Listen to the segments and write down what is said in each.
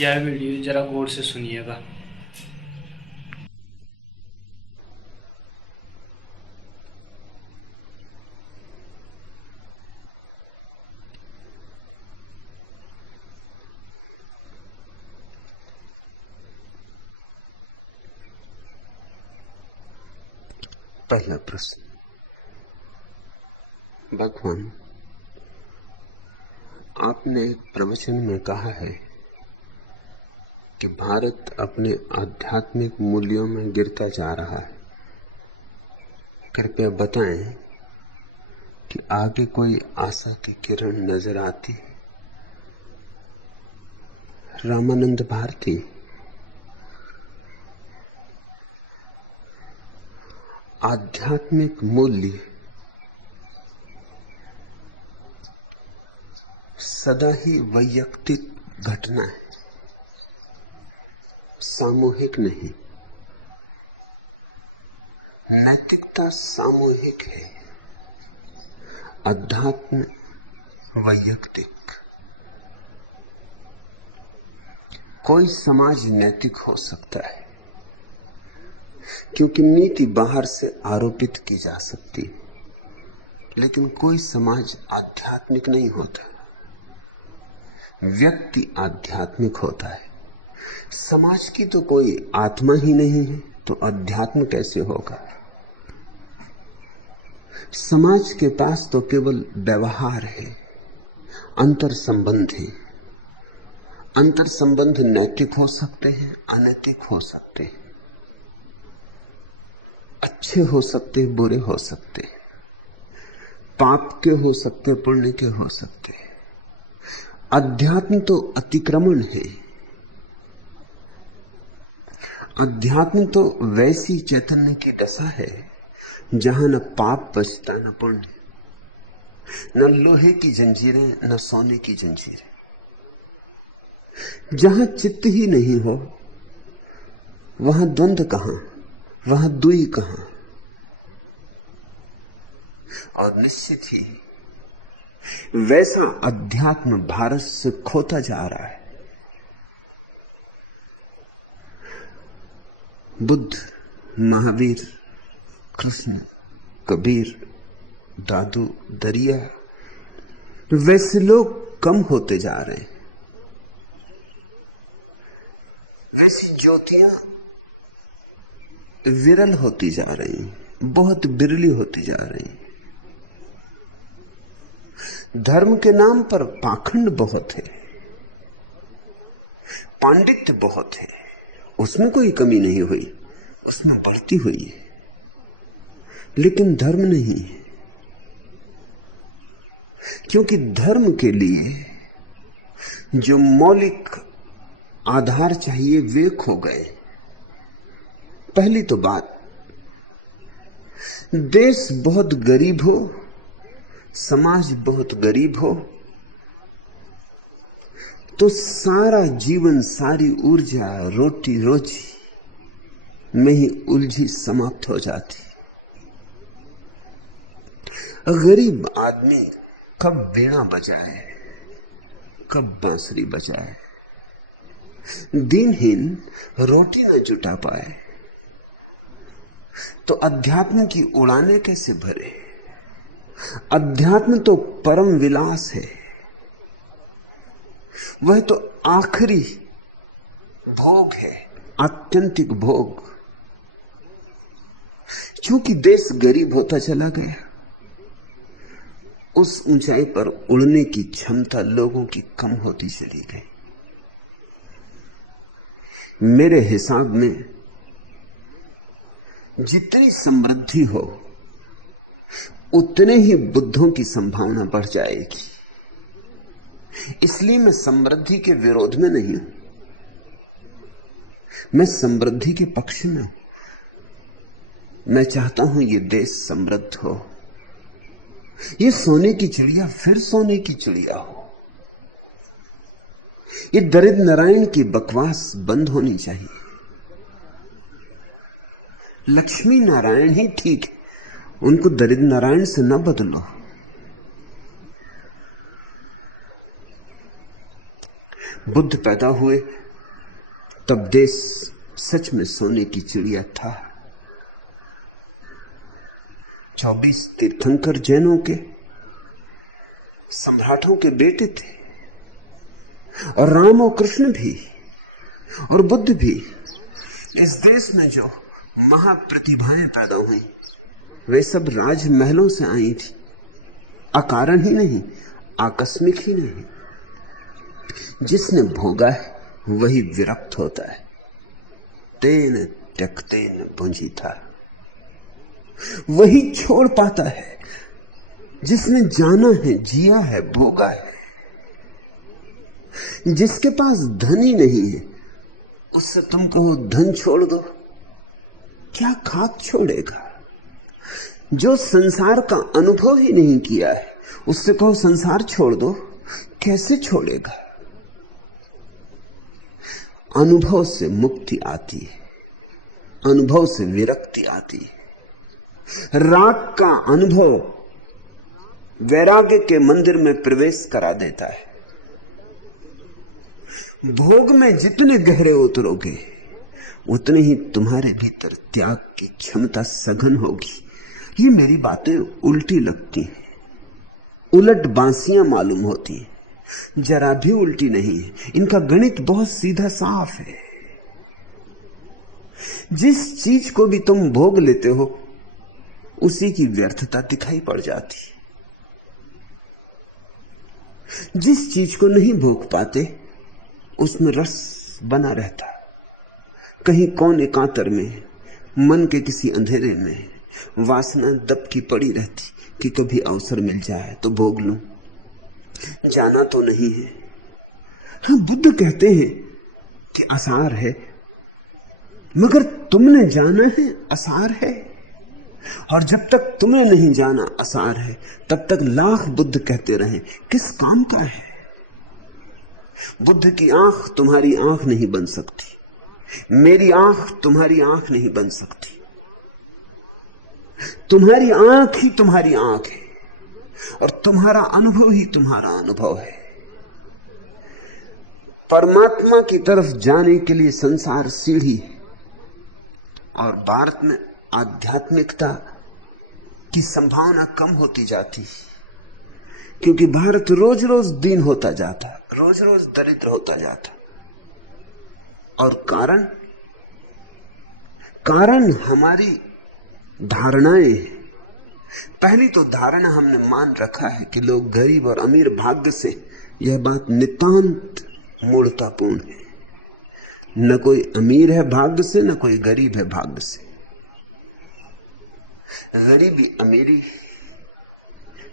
यह वीडियो जरा गौर से सुनिएगा। पहला प्रश्न। भगवान, आपने एक प्रवचन में कहा है कि भारत अपने आध्यात्मिक मूल्यों में गिरता जा रहा है। कृपया बताएं कि आगे कोई आशा की किरण नजर आती है? रामानंद भारती। आध्यात्मिक मूल्य सदा ही वैयक्तिक घटना है, सामूहिक नहीं। नैतिकता सामूहिक है, अध्यात्म वैयक्तिक। कोई समाज नैतिक हो सकता है क्योंकि नीति बाहर से आरोपित की जा सकती है, लेकिन कोई समाज आध्यात्मिक नहीं होता। व्यक्ति आध्यात्मिक होता है। समाज की तो कोई आत्मा ही नहीं है, तो अध्यात्म कैसे होगा? समाज के पास तो केवल व्यवहार है, अंतर संबंध है। अंतर संबंध नैतिक हो सकते हैं, अनैतिक हो सकते हैं, अच्छे हो सकते, बुरे हो सकते, पाप के हो सकते, पुण्य के हो सकते। अध्यात्म तो अतिक्रमण है। अध्यात्म तो वैसी चैतन्य की दशा है जहां न पाप बचता न पुण्य, न लोहे की जंजीरें न सोने की जंजीरें। जहां चित्त ही नहीं हो वहां द्वंद्व कहां, वहां दुई कहां। और निश्चित ही वैसा अध्यात्म भारत से खोता जा रहा है। बुद्ध, महावीर, कृष्ण, कबीर, दादू, दरिया, वैसे लोग कम होते जा रहे हैं। वैसी ज्योतियां विरल होती जा रही हैं, बहुत बिरली होती जा रही हैं। धर्म के नाम पर पाखंड बहुत है, पांडित्य बहुत है, उसमें कोई कमी नहीं हुई, उसमें बढ़ती हुई है, लेकिन धर्म नहीं है। क्योंकि धर्म के लिए जो मौलिक आधार चाहिए वे खो गए। पहली तो बात, देश बहुत गरीब हो, समाज बहुत गरीब हो, तो सारा जीवन, सारी ऊर्जा रोटी रोजी में ही उलझी समाप्त हो जाती। गरीब आदमी कब वीणा बजाए, कब बांसुरी बजाए, दिनहीन रोटी न जुटा पाए, तो अध्यात्म की उड़ाने कैसे भरे? अध्यात्म तो परम विलास है, वह तो आखिरी भोग है, आत्यंतिक भोग। क्योंकि देश गरीब होता चला गया, उस ऊंचाई पर उड़ने की क्षमता लोगों की कम होती चली गई। मेरे हिसाब में जितनी समृद्धि हो उतने ही बुद्धों की संभावना बढ़ जाएगी। इसलिए मैं समृद्धि के विरोध में नहीं हूं, मैं समृद्धि के पक्ष में हूं। मैं चाहता हूं ये देश समृद्ध हो, ये सोने की चिड़िया फिर सोने की चिड़िया हो। ये दरिद्र नारायण की बकवास बंद होनी चाहिए। लक्ष्मी नारायण ही ठीक है, उनको दरिद्र नारायण से न बदलो। बुद्ध पैदा हुए तब देश सच में सोने की चिड़िया था। 24 तीर्थंकर जैनों के सम्राटों के बेटे थे, और राम और कृष्ण भी और बुद्ध भी। इस देश में जो महाप्रतिभाएं पैदा हुई वे सब राजमहलों से आई थी, अकारण ही नहीं, आकस्मिक ही नहीं। जिसने भोगा है वही विरक्त होता है। तेन त्यक्तेन भुंजी था, वही छोड़ पाता है। जिसने जाना है, जिया है, भोगा है। जिसके पास धन ही नहीं है उससे तुम कहो धन छोड़ दो, क्या खाक छोड़ेगा? जो संसार का अनुभव ही नहीं किया है उससे कहो संसार छोड़ दो, कैसे छोड़ेगा? अनुभव से मुक्ति आती है, अनुभव से विरक्ति आती है। राग का अनुभव वैराग्य के मंदिर में प्रवेश करा देता है। भोग में जितने गहरे उतरोगे उतने ही तुम्हारे भीतर त्याग की क्षमता सघन होगी। ये मेरी बातें उल्टी लगती हैं, उलट बांसियां मालूम होती हैं, जरा भी उल्टी नहीं है। इनका गणित बहुत सीधा साफ है। जिस चीज को भी तुम भोग लेते हो उसी की व्यर्थता दिखाई पड़ जाती। जिस चीज को नहीं भोग पाते उसमें रस बना रहता। कहीं कौन एकांतर में, मन के किसी अंधेरे में वासना दबकी पड़ी रहती कि कभी अवसर मिल जाए तो भोग लूं। जाना तो नहीं है। हाँ, बुद्ध कहते हैं कि आसार है, मगर तुमने जाना है आसार है। और जब तक तुमने नहीं जाना आसार है तब तक लाख बुद्ध कहते रहे किस काम का है? बुद्ध की आंख तुम्हारी आंख नहीं बन सकती, मेरी आंख तुम्हारी आंख नहीं बन सकती। तुम्हारी आंख ही तुम्हारी आंख है और तुम्हारा अनुभव ही तुम्हारा अनुभव है। परमात्मा की तरफ जाने के लिए संसार सीढ़ी है और भारत में आध्यात्मिकता की संभावना कम होती जाती क्योंकि भारत रोज रोज दीन होता जाता, रोज रोज दरिद्र होता जाता। और कारण हमारी धारणाएं। पहली तो धारणा हमने मान रखा है कि लोग गरीब और अमीर भाग्य से। यह बात नितांत मूढ़तापूर्ण है। न कोई अमीर है भाग्य से, न कोई गरीब है भाग्य से। गरीबी अमीरी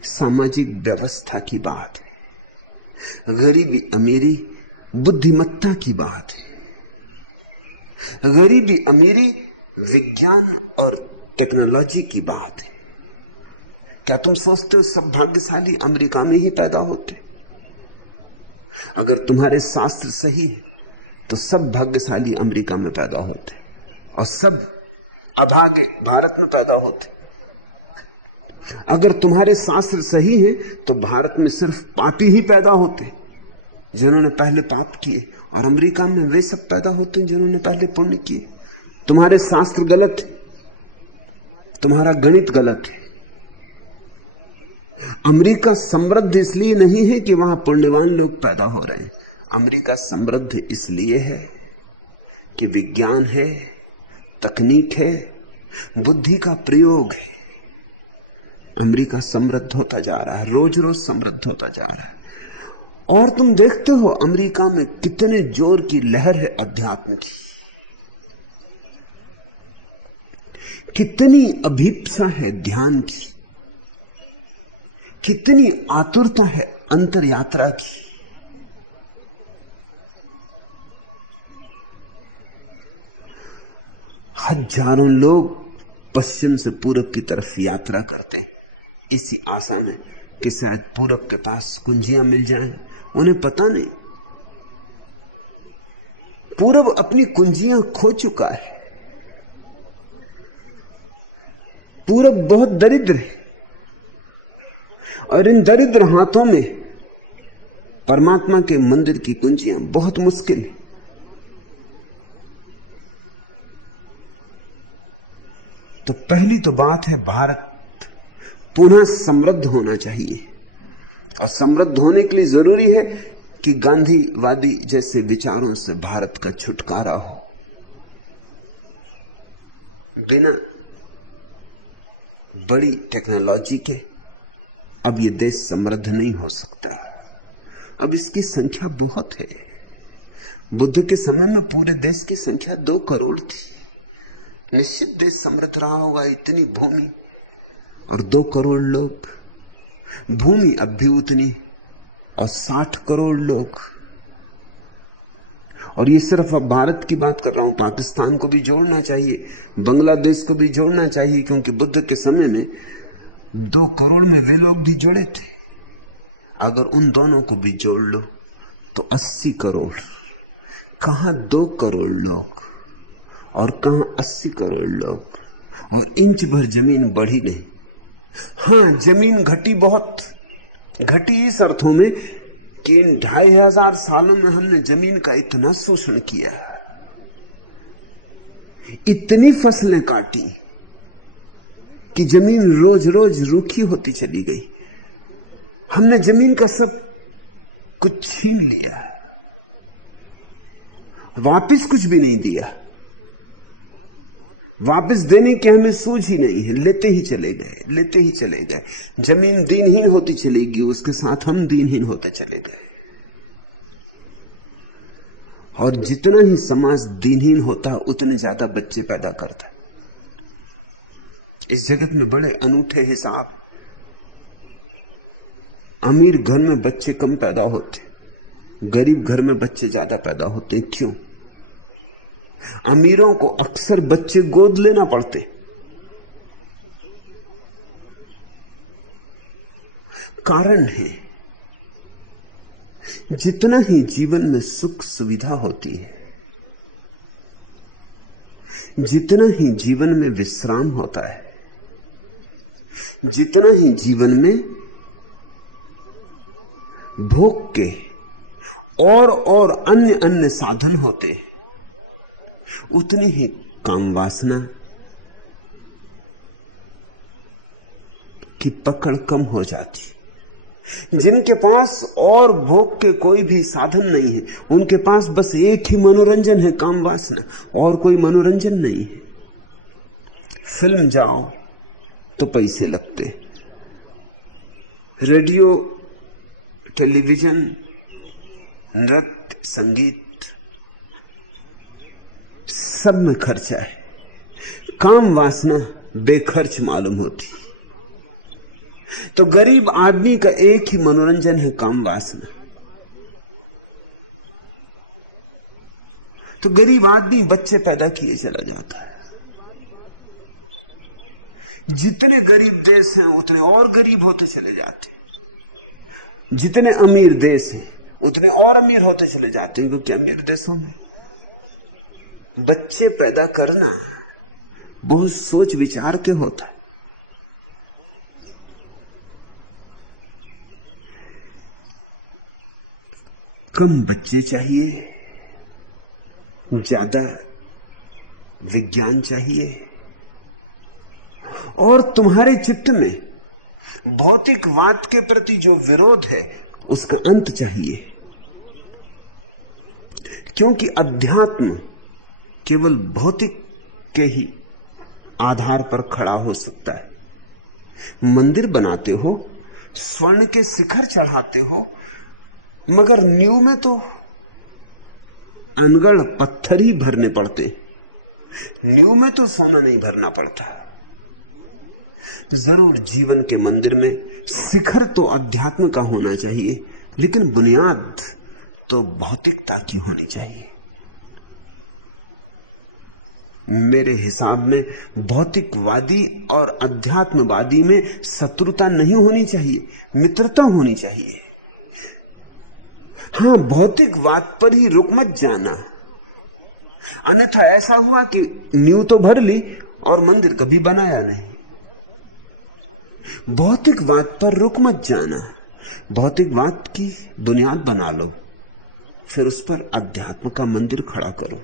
सामाजिक व्यवस्था की बात है, गरीबी अमीरी बुद्धिमत्ता की बात है, गरीबी अमीरी विज्ञान और टेक्नोलॉजी की बात है। क्या तुम सोचते हो सब भाग्यशाली अमेरिका में ही पैदा होते? अगर तुम्हारे शास्त्र सही है तो सब भाग्यशाली अमेरिका में पैदा होते और सब अभागे भारत में पैदा होते। अगर तुम्हारे शास्त्र सही है तो भारत में सिर्फ पापी ही पैदा होते जिन्होंने पहले पाप किए, और अमेरिका में वे सब पैदा होते हैं जिन्होंने पहले पुण्य किए। तुम्हारे शास्त्र गलत है, तुम्हारा गणित गलत है। अमेरिका समृद्ध इसलिए नहीं है कि वहां पुण्यवान लोग पैदा हो रहे हैं। अमेरिका समृद्ध इसलिए है कि विज्ञान है, तकनीक है, बुद्धि का प्रयोग है। अमेरिका समृद्ध होता जा रहा है, रोज रोज समृद्ध होता जा रहा है। और तुम देखते हो अमेरिका में कितने जोर की लहर है अध्यात्म की, कितनी अभीप्सा है ध्यान की, कितनी आतुरता है अंतर यात्रा की। हजारों लोग पश्चिम से पूरब की तरफ यात्रा करते हैं इसी आशा में कि शायद पूरब के पास कुंजियां मिल जाएं। उन्हें पता नहीं पूरब अपनी कुंजियां खो चुका है। पूरब बहुत दरिद्र है और इन दरिद्र हाथों में परमात्मा के मंदिर की कुंजियां बहुत मुश्किल है। तो पहली तो बात है, भारत पुनः समृद्ध होना चाहिए। और समृद्ध होने के लिए जरूरी है कि गांधीवादी जैसे विचारों से भारत का छुटकारा हो। बिना बड़ी टेक्नोलॉजी के अब ये देश समृद्ध नहीं हो सकता। अब इसकी संख्या बहुत है। बुद्ध के समय में पूरे देश की संख्या 2 करोड़ थी। निश्चित देश समृद्ध रहा होगा, इतनी भूमि और 2 करोड़ लोग। भूमि अब भी उतनी और 60 करोड़ लोग। और ये सिर्फ अब भारत की बात कर रहा हूं, पाकिस्तान को भी जोड़ना चाहिए, बांग्लादेश को भी जोड़ना चाहिए, क्योंकि बुद्ध के समय में 2 करोड़ में वे लोग भी जुड़े थे। अगर उन दोनों को भी जोड़ लो तो 80 करोड़। कहां 2 करोड़ लोग और कहां 80 करोड़ लोग, और इंच भर जमीन बढ़ी नहीं। हां, जमीन घटी, बहुत घटी इस अर्थों में कि इन 2500 सालों में हमने जमीन का इतना शोषण किया, इतनी फसलें काटी कि जमीन रोज रोज रूखी होती चली गई। हमने जमीन का सब कुछ छीन लिया, वापस कुछ भी नहीं दिया। वापस देने की हमें सूझ ही नहीं है, लेते ही चले गए, लेते ही चले गए। जमीन दीनहीन होती चलेगी, उसके साथ हम दीनहीन होते चले गए। और जितना ही समाज दीनहीन होता है उतने ज्यादा बच्चे पैदा करता है। इस जगत में बड़े अनूठे हिसाब। अमीर घर में बच्चे कम पैदा होते, गरीब घर में बच्चे ज्यादा पैदा होते। क्यों? अमीरों को अक्सर बच्चे गोद लेना पड़ते। कारण है, जितना ही जीवन में सुख सुविधा होती है, जितना ही जीवन में विश्राम होता है, जितना ही जीवन में भोग के और अन्य अन्य साधन होते हैं, उतनी ही काम वासना की पकड़ कम हो जाती। जिनके पास और भोग के कोई भी साधन नहीं है, उनके पास बस एक ही मनोरंजन है, काम वासना, और कोई मनोरंजन नहीं है। फिल्म जाओ तो पैसे लगते, रेडियो, टेलीविजन, नृत्य, संगीत, सब में खर्चा है। काम वासना बेखर्च मालूम होती। तो गरीब आदमी का एक ही मनोरंजन है, काम वासना। तो गरीब आदमी बच्चे पैदा किए चला जाता है। जितने गरीब देश हैं उतने और गरीब होते चले जाते हैं। जितने अमीर देश हैं उतने और अमीर होते चले जाते हैं, क्योंकि अमीर देशों में बच्चे पैदा करना बहुत सोच विचार के होता है। कम बच्चे चाहिए, ज्यादा विज्ञान चाहिए, और तुम्हारे चित्त में भौतिकवाद के प्रति जो विरोध है उसका अंत चाहिए। क्योंकि अध्यात्म केवल भौतिक के ही आधार पर खड़ा हो सकता है। मंदिर बनाते हो, स्वर्ण के शिखर चढ़ाते हो, मगर नींव में तो अनगढ़ पत्थर ही भरने पड़ते, नींव में तो सोना नहीं भरना पड़ता। जरूर जीवन के मंदिर में शिखर तो अध्यात्म का होना चाहिए, लेकिन बुनियाद तो भौतिकता की होनी चाहिए। मेरे हिसाब में भौतिकवादी और अध्यात्मवादी में शत्रुता नहीं होनी चाहिए, मित्रता होनी चाहिए। हां, भौतिकवाद पर ही रुक मत जाना, अन्यथा ऐसा हुआ कि नींव तो भर ली और मंदिर कभी बनाया नहीं। भौतिकवाद पर रुक मत जाना, भौतिकवाद की बुनियाद बना लो, फिर उस पर अध्यात्म का मंदिर खड़ा करो।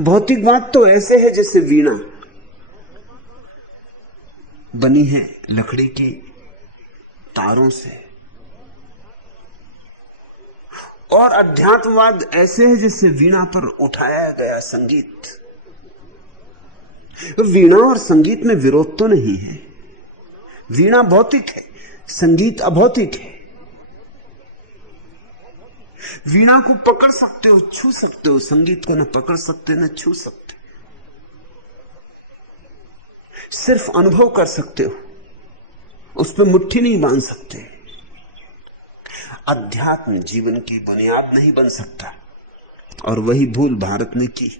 भौतिकवाद तो ऐसे है जैसे वीणा, बनी है लकड़ी की तारों से, और अध्यात्मवाद ऐसे है जिससे वीणा पर उठाया गया संगीत। वीणा और संगीत में विरोध तो नहीं है। वीणा भौतिक है, संगीत अभौतिक है। वीणा को पकड़ सकते हो, छू सकते हो, संगीत को न पकड़ सकते न छू सकते, सिर्फ अनुभव कर सकते हो, उस पर मुट्ठी नहीं बांध सकते। अध्यात्म जीवन की बुनियाद नहीं बन सकता, और वही भूल भारत ने की।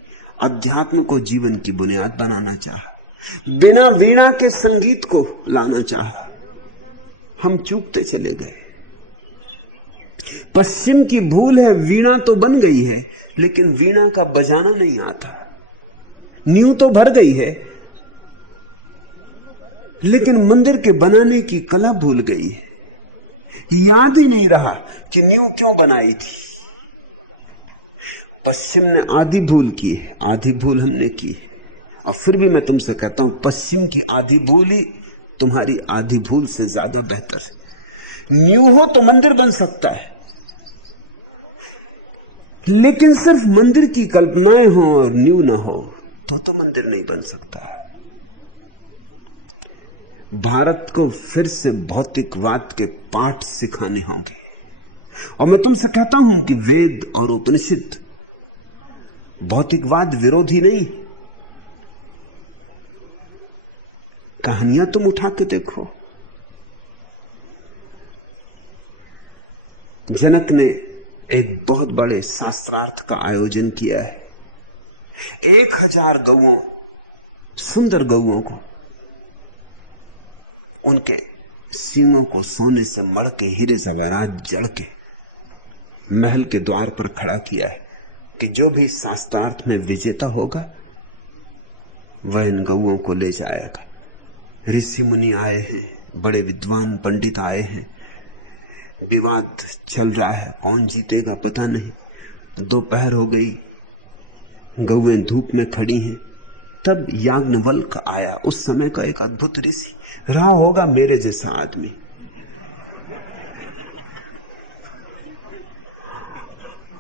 अध्यात्म को जीवन की बुनियाद बनाना चाहा, बिना वीणा के संगीत को लाना चाहा। हम चूकते चले गए। पश्चिम की भूल है, वीणा तो बन गई है लेकिन वीणा का बजाना नहीं आता। नींव तो भर गई है लेकिन मंदिर के बनाने की कला भूल गई है। याद ही नहीं रहा कि नींव क्यों बनाई थी। पश्चिम ने आधी भूल की है, आधी भूल हमने की है। और फिर भी मैं तुमसे कहता हूं, पश्चिम की आधी भूल ही तुम्हारी आधी भूल से ज्यादा बेहतर है। नींव हो तो मंदिर बन सकता है, लेकिन सिर्फ मंदिर की कल्पनाएं हो और नींव ना हो तो मंदिर नहीं बन सकता। भारत को फिर से भौतिकवाद के पाठ सिखाने होंगे। और मैं तुमसे कहता हूं कि वेद और उपनिषद भौतिकवाद विरोधी नहीं। कहानियां तुम उठा के देखो। जनक ने एक बहुत बड़े शास्त्रार्थ का आयोजन किया है। 1000 गौओं, सुंदर गौओं को, उनके सींगों को सोने से मढ़ के, हीरे जवाहरात जड़ के महल के द्वार पर खड़ा किया है कि जो भी शास्त्रार्थ में विजेता होगा वह इन गौओं को ले जाएगा। ऋषि मुनि आए हैं, बड़े विद्वान पंडित आए हैं, विवाद चल रहा है, कौन जीतेगा पता नहीं। दोपहर हो गई, गौएं धूप में खड़ी हैं। तब याज्ञवल्क आया, उस समय का एक अद्भुत ऋषि, रहा होगा मेरे जैसा आदमी।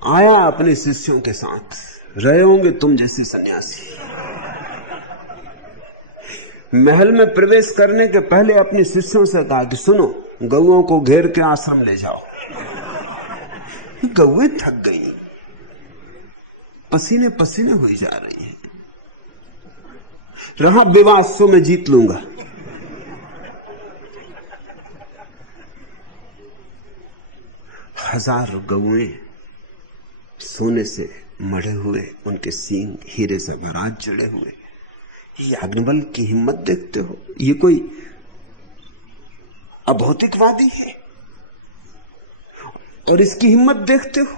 आया अपने शिष्यों के साथ, रहे होंगे तुम जैसे सन्यासी। महल में प्रवेश करने के पहले अपने शिष्यों से कहा कि सुनो, गौओं को घेर के आश्रम ले जाओ। गौएं थक गई, पसीने पसीने हुई जा रही हैं। रहा विवाद सो मैं जीत लूंगा। हजारों गौएं सोने से मढ़े हुए, उनके सींग हीरे से जवाहरात जड़े हुए। याज्ञवल्क्य की हिम्मत देखते हो? ये कोई अभौतिकवादी है और इसकी हिम्मत देखते हो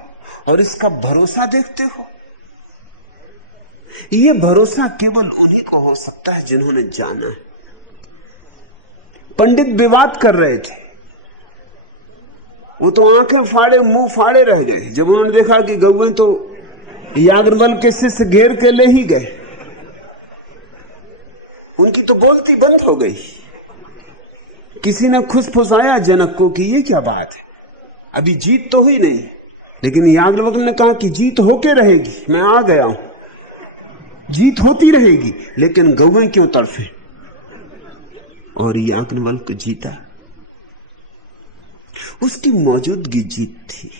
और इसका भरोसा देखते हो। यह भरोसा केवल उन्हीं को हो सकता है जिन्होंने जाना है। पंडित विवाद कर रहे थे, वो तो आंखें फाड़े मुंह फाड़े रह गए जब उन्होंने देखा कि गौएं तो याज्ञवल्क्य के शिष्य घेर के ले ही गए। उनकी तो बोलती बंद हो गई। किसी ने खुशफुसाया जनक को कि ये क्या बात है, अभी जीत तो हुई नहीं। लेकिन याज्ञवल्क्य ने कहा कि जीत होके रहेगी, मैं आ गया हूं, जीत होती रहेगी, लेकिन गौएं क्यों तड़फे। और याज्ञवल्क्य जीता। उसकी मौजूदगी जीत थी,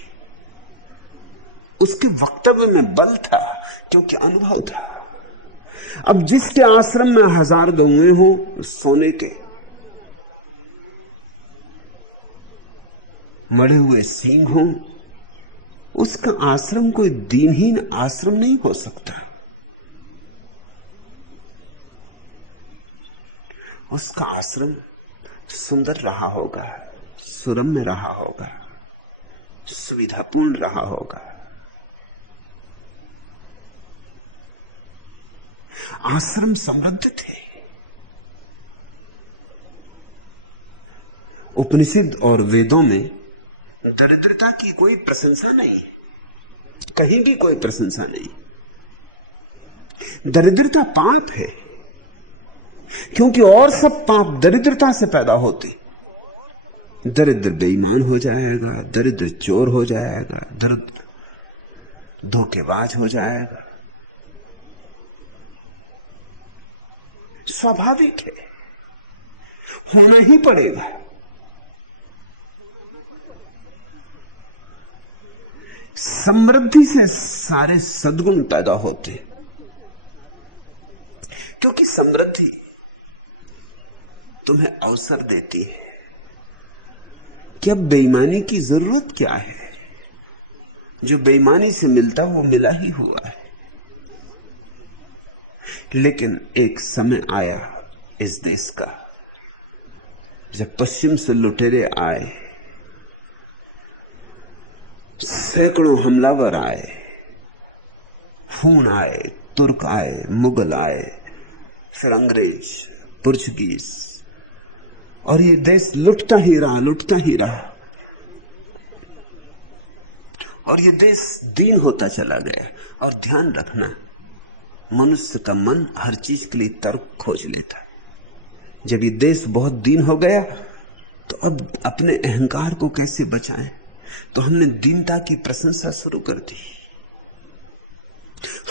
उसके वक्तव्य में बल था क्योंकि अनुभव था। अब जिसके आश्रम में 1000 गौएं हो, सोने के मड़े हुए सींग हो, उसका आश्रम कोई दीनहीन आश्रम नहीं हो सकता। उसका आश्रम सुंदर रहा होगा, सुरम्य रहा होगा, सुविधापूर्ण रहा होगा। आश्रम समृद्ध थे। उपनिषद और वेदों में दरिद्रता की कोई प्रशंसा नहीं, कहीं की कोई प्रशंसा नहीं। दरिद्रता पाप है, क्योंकि और सब पाप दरिद्रता से पैदा होते। दरिद्र बेईमान हो जाएगा, दरिद्र चोर हो जाएगा, दरिद्र धोखेबाज हो जाएगा। स्वाभाविक है, होना ही पड़ेगा। समृद्धि से सारे सद्गुण पैदा होते, क्योंकि समृद्धि तुम्हें अवसर देती है कि अब बेईमानी की जरूरत क्या है। जो बेईमानी से मिलता वो मिला ही हुआ है। लेकिन एक समय आया इस देश का जब पश्चिम से लुटेरे आए, सैकड़ों हमलावर आए, खून आए, तुर्क आए, मुगल आए, फिर अंग्रेज, पुर्तगीज, और ये देश लुटता ही रहा, लुटता ही रहा। और ये देश दीन होता चला गया। और ध्यान रखना, मनुष्य का मन हर चीज के लिए तर्क खोज लेता है। जब ये देश बहुत दीन हो गया तो अब अपने अहंकार को कैसे बचाएं, तो हमने दीनता की प्रशंसा शुरू कर दी।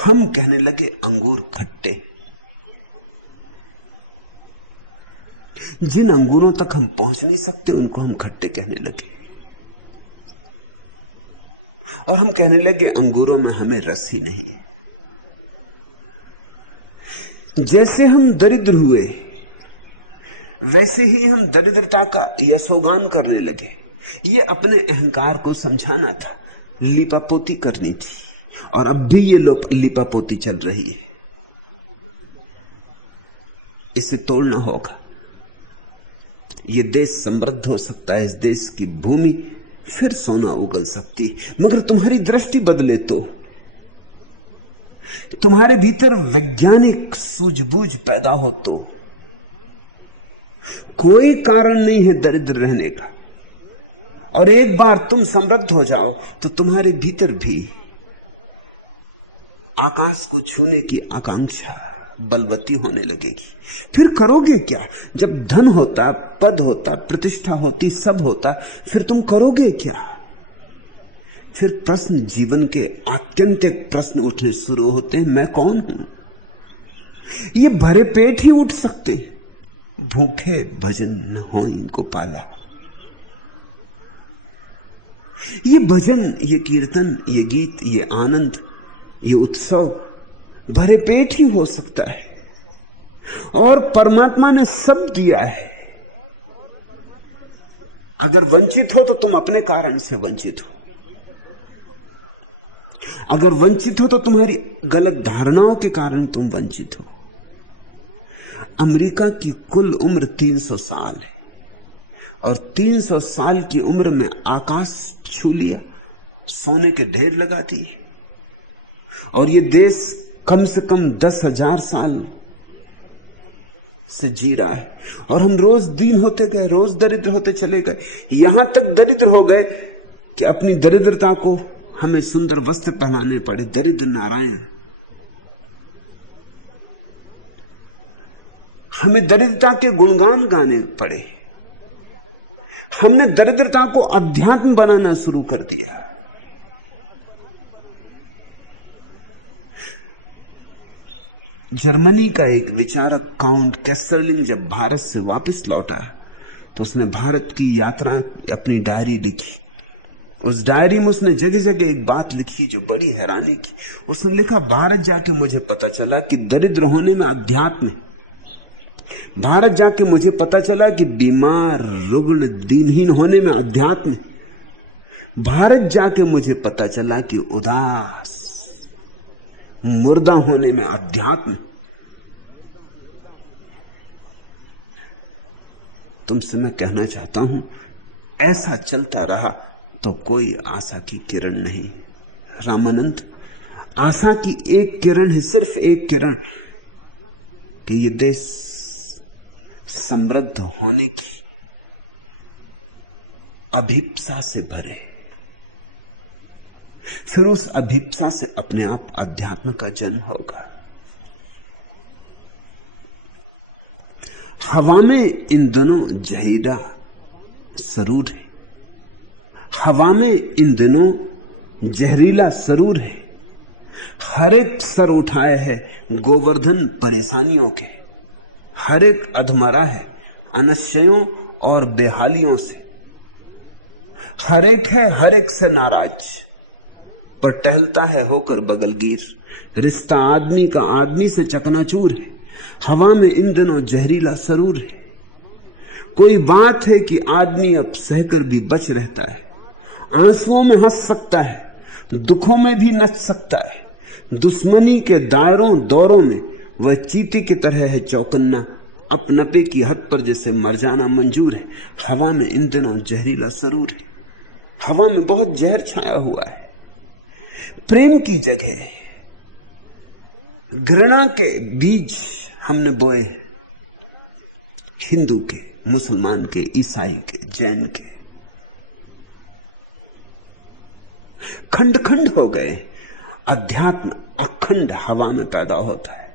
हम कहने लगे अंगूर खट्टे। जिन अंगूरों तक हम पहुंच नहीं सकते उनको हम खट्टे कहने लगे। और हम कहने लगे अंगूरों में हमें रस ही नहीं है। जैसे हम दरिद्र हुए वैसे ही हम दरिद्रता का यशोगान करने लगे। ये अपने अहंकार को समझाना था, लिपापोती करनी थी। और अब भी ये लिपापोती चल रही है। इसे तोड़ना होगा। ये देश समृद्ध हो सकता है, इस देश की भूमि फिर सोना उगल सकती, मगर तुम्हारी दृष्टि बदले तो, तुम्हारे भीतर वैज्ञानिक सूझबूझ पैदा हो तो। कोई कारण नहीं है दरिद्र रहने का। और एक बार तुम समृद्ध हो जाओ तो तुम्हारे भीतर भी आकाश को छूने की आकांक्षा बलवती होने लगेगी। फिर करोगे क्या? जब धन होता, पद होता, प्रतिष्ठा होती, सब होता, फिर तुम करोगे क्या? फिर प्रश्न, जीवन के आत्यंतिक प्रश्न उठने शुरू होते हैं। मैं कौन हूं? ये भरे पेट ही उठ सकते, भूखे भजन न हो इनको पाला। ये भजन, ये कीर्तन, ये गीत, ये आनंद, ये उत्सव भरे पेट ही हो सकता है। और परमात्मा ने सब दिया है। अगर वंचित हो तो तुम अपने कारण से वंचित हो। अगर वंचित हो तो तुम्हारी गलत धारणाओं के कारण तुम वंचित हो। अमेरिका की कुल उम्र 300 साल है और 300 साल की उम्र में आकाश छू लिया, सोने के ढेर लगा दिए। और ये देश कम से कम 10,000 साल से जी रहा है। और हम रोज दीन होते गए, रोज दरिद्र होते चले गए। यहां तक दरिद्र हो गए कि अपनी दरिद्रता को हमें सुंदर वस्त्र पहनाने पड़े। दरिद्र नारायण। हमें दरिद्रता के गुणगान गाने पड़े। हमने दरिद्रता को अध्यात्म बनाना शुरू कर दिया। जर्मनी का एक विचारक काउंट कैसरलिंग जब भारत से वापस लौटा तो उसने भारत की यात्रा अपनी डायरी लिखी। उस डायरी में उसने जगह जगह एक बात लिखी जो बड़ी हैरानी की। उसने लिखा, भारत जाके मुझे पता चला कि दरिद्र होने में अध्यात्म है। भारत जाके मुझे पता चला कि बीमार, रुग्ण, दीनहीन होने में अध्यात्म है। भारत जाके मुझे पता चला कि उदास, मुर्दा होने में अध्यात्म। तुमसे मैं कहना चाहता हूं, ऐसा चलता रहा तो कोई आशा की किरण नहीं। रामानंद, आशा की एक किरण है, सिर्फ एक किरण, कि ये देश समृद्ध होने की अभिप्सा से भरे। फिर उस अभिप्सा से अपने आप अध्यात्म का जन्म होगा। हवा में इन दिनों जहीरा सरूर है, हवा में इन दिनों जहरीला सरूर है। हर एक सर उठाए है गोवर्धन परेशानियों के, हर एक अधमरा है अनश्चयों और बेहालियों से। हर एक है हर एक से नाराज, पर टहलता है होकर बगलगीर। रिश्ता आदमी का आदमी से चकनाचूर है, हवा में इन दिनों जहरीला सरूर है। कोई बात है कि आदमी अब सहकर भी बच रहता है, आंसुओं में हंस सकता है, दुखों में भी नच सकता है। दुश्मनी के दायरों दौरों में वह चीते की तरह है चौकन्ना, अपनपे की हद पर जैसे मर जाना मंजूर है। हवा में इन दिनों जहरीला सरूर है, हवा में बहुत जहर छाया हुआ है। प्रेम की जगह घृणा के बीज हमने बोए, हिंदू के, मुसलमान के, ईसाई के, जैन के, खंड खंड हो गए। अध्यात्म अखंड हवा में पैदा होता है।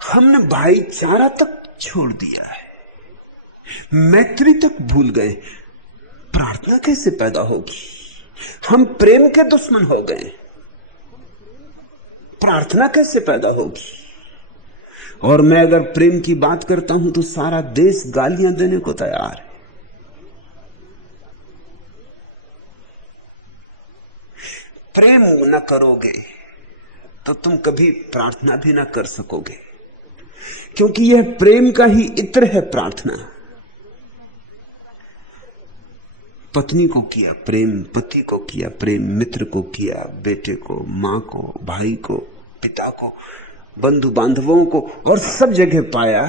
हमने भाईचारा तक छोड़ दिया है, मैत्री तक भूल गए। प्रार्थना कैसे पैदा होगी? हम प्रेम के दुश्मन हो गए, प्रार्थना कैसे पैदा होगी? और मैं अगर प्रेम की बात करता हूं तो सारा देश गालियां देने को तैयार है। प्रेम न करोगे तो तुम कभी प्रार्थना भी न कर सकोगे, क्योंकि यह प्रेम का ही इत्र है प्रार्थना। पत्नी को किया प्रेम, पति को किया प्रेम, मित्र को किया, बेटे को, मां को, भाई को, पिता को, बंधु बांधवों को, और सब जगह पाया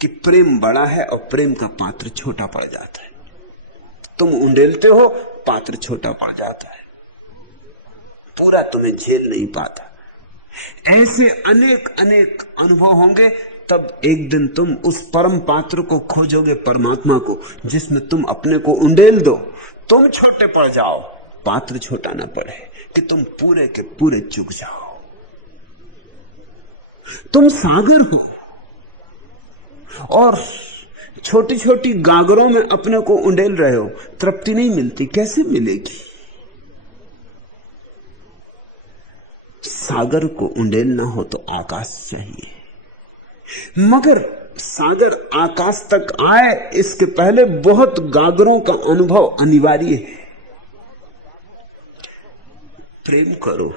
कि प्रेम बड़ा है और प्रेम का पात्र छोटा पड़ जाता है। तुम उंडेलते हो, पात्र छोटा पड़ जाता है, पूरा तुम्हें झेल नहीं पाता। ऐसे अनेक अनेक अनुभव होंगे, तब एक दिन तुम उस परम पात्र को खोजोगे, परमात्मा को, जिसमें तुम अपने को उंडेल दो। तुम छोटे पड़ जाओ, पात्र छोटा ना पड़े, कि तुम पूरे के पूरे चुक जाओ। तुम सागर हो और छोटी छोटी गागरों में अपने को उंडेल रहे हो, तृप्ति नहीं मिलती। कैसे मिलेगी? सागर को उंडेलना हो तो आकाश चाहिए, मगर सागर आकाश तक आए इसके पहले बहुत गागरों का अनुभव अनिवार्य है। प्रेम करो,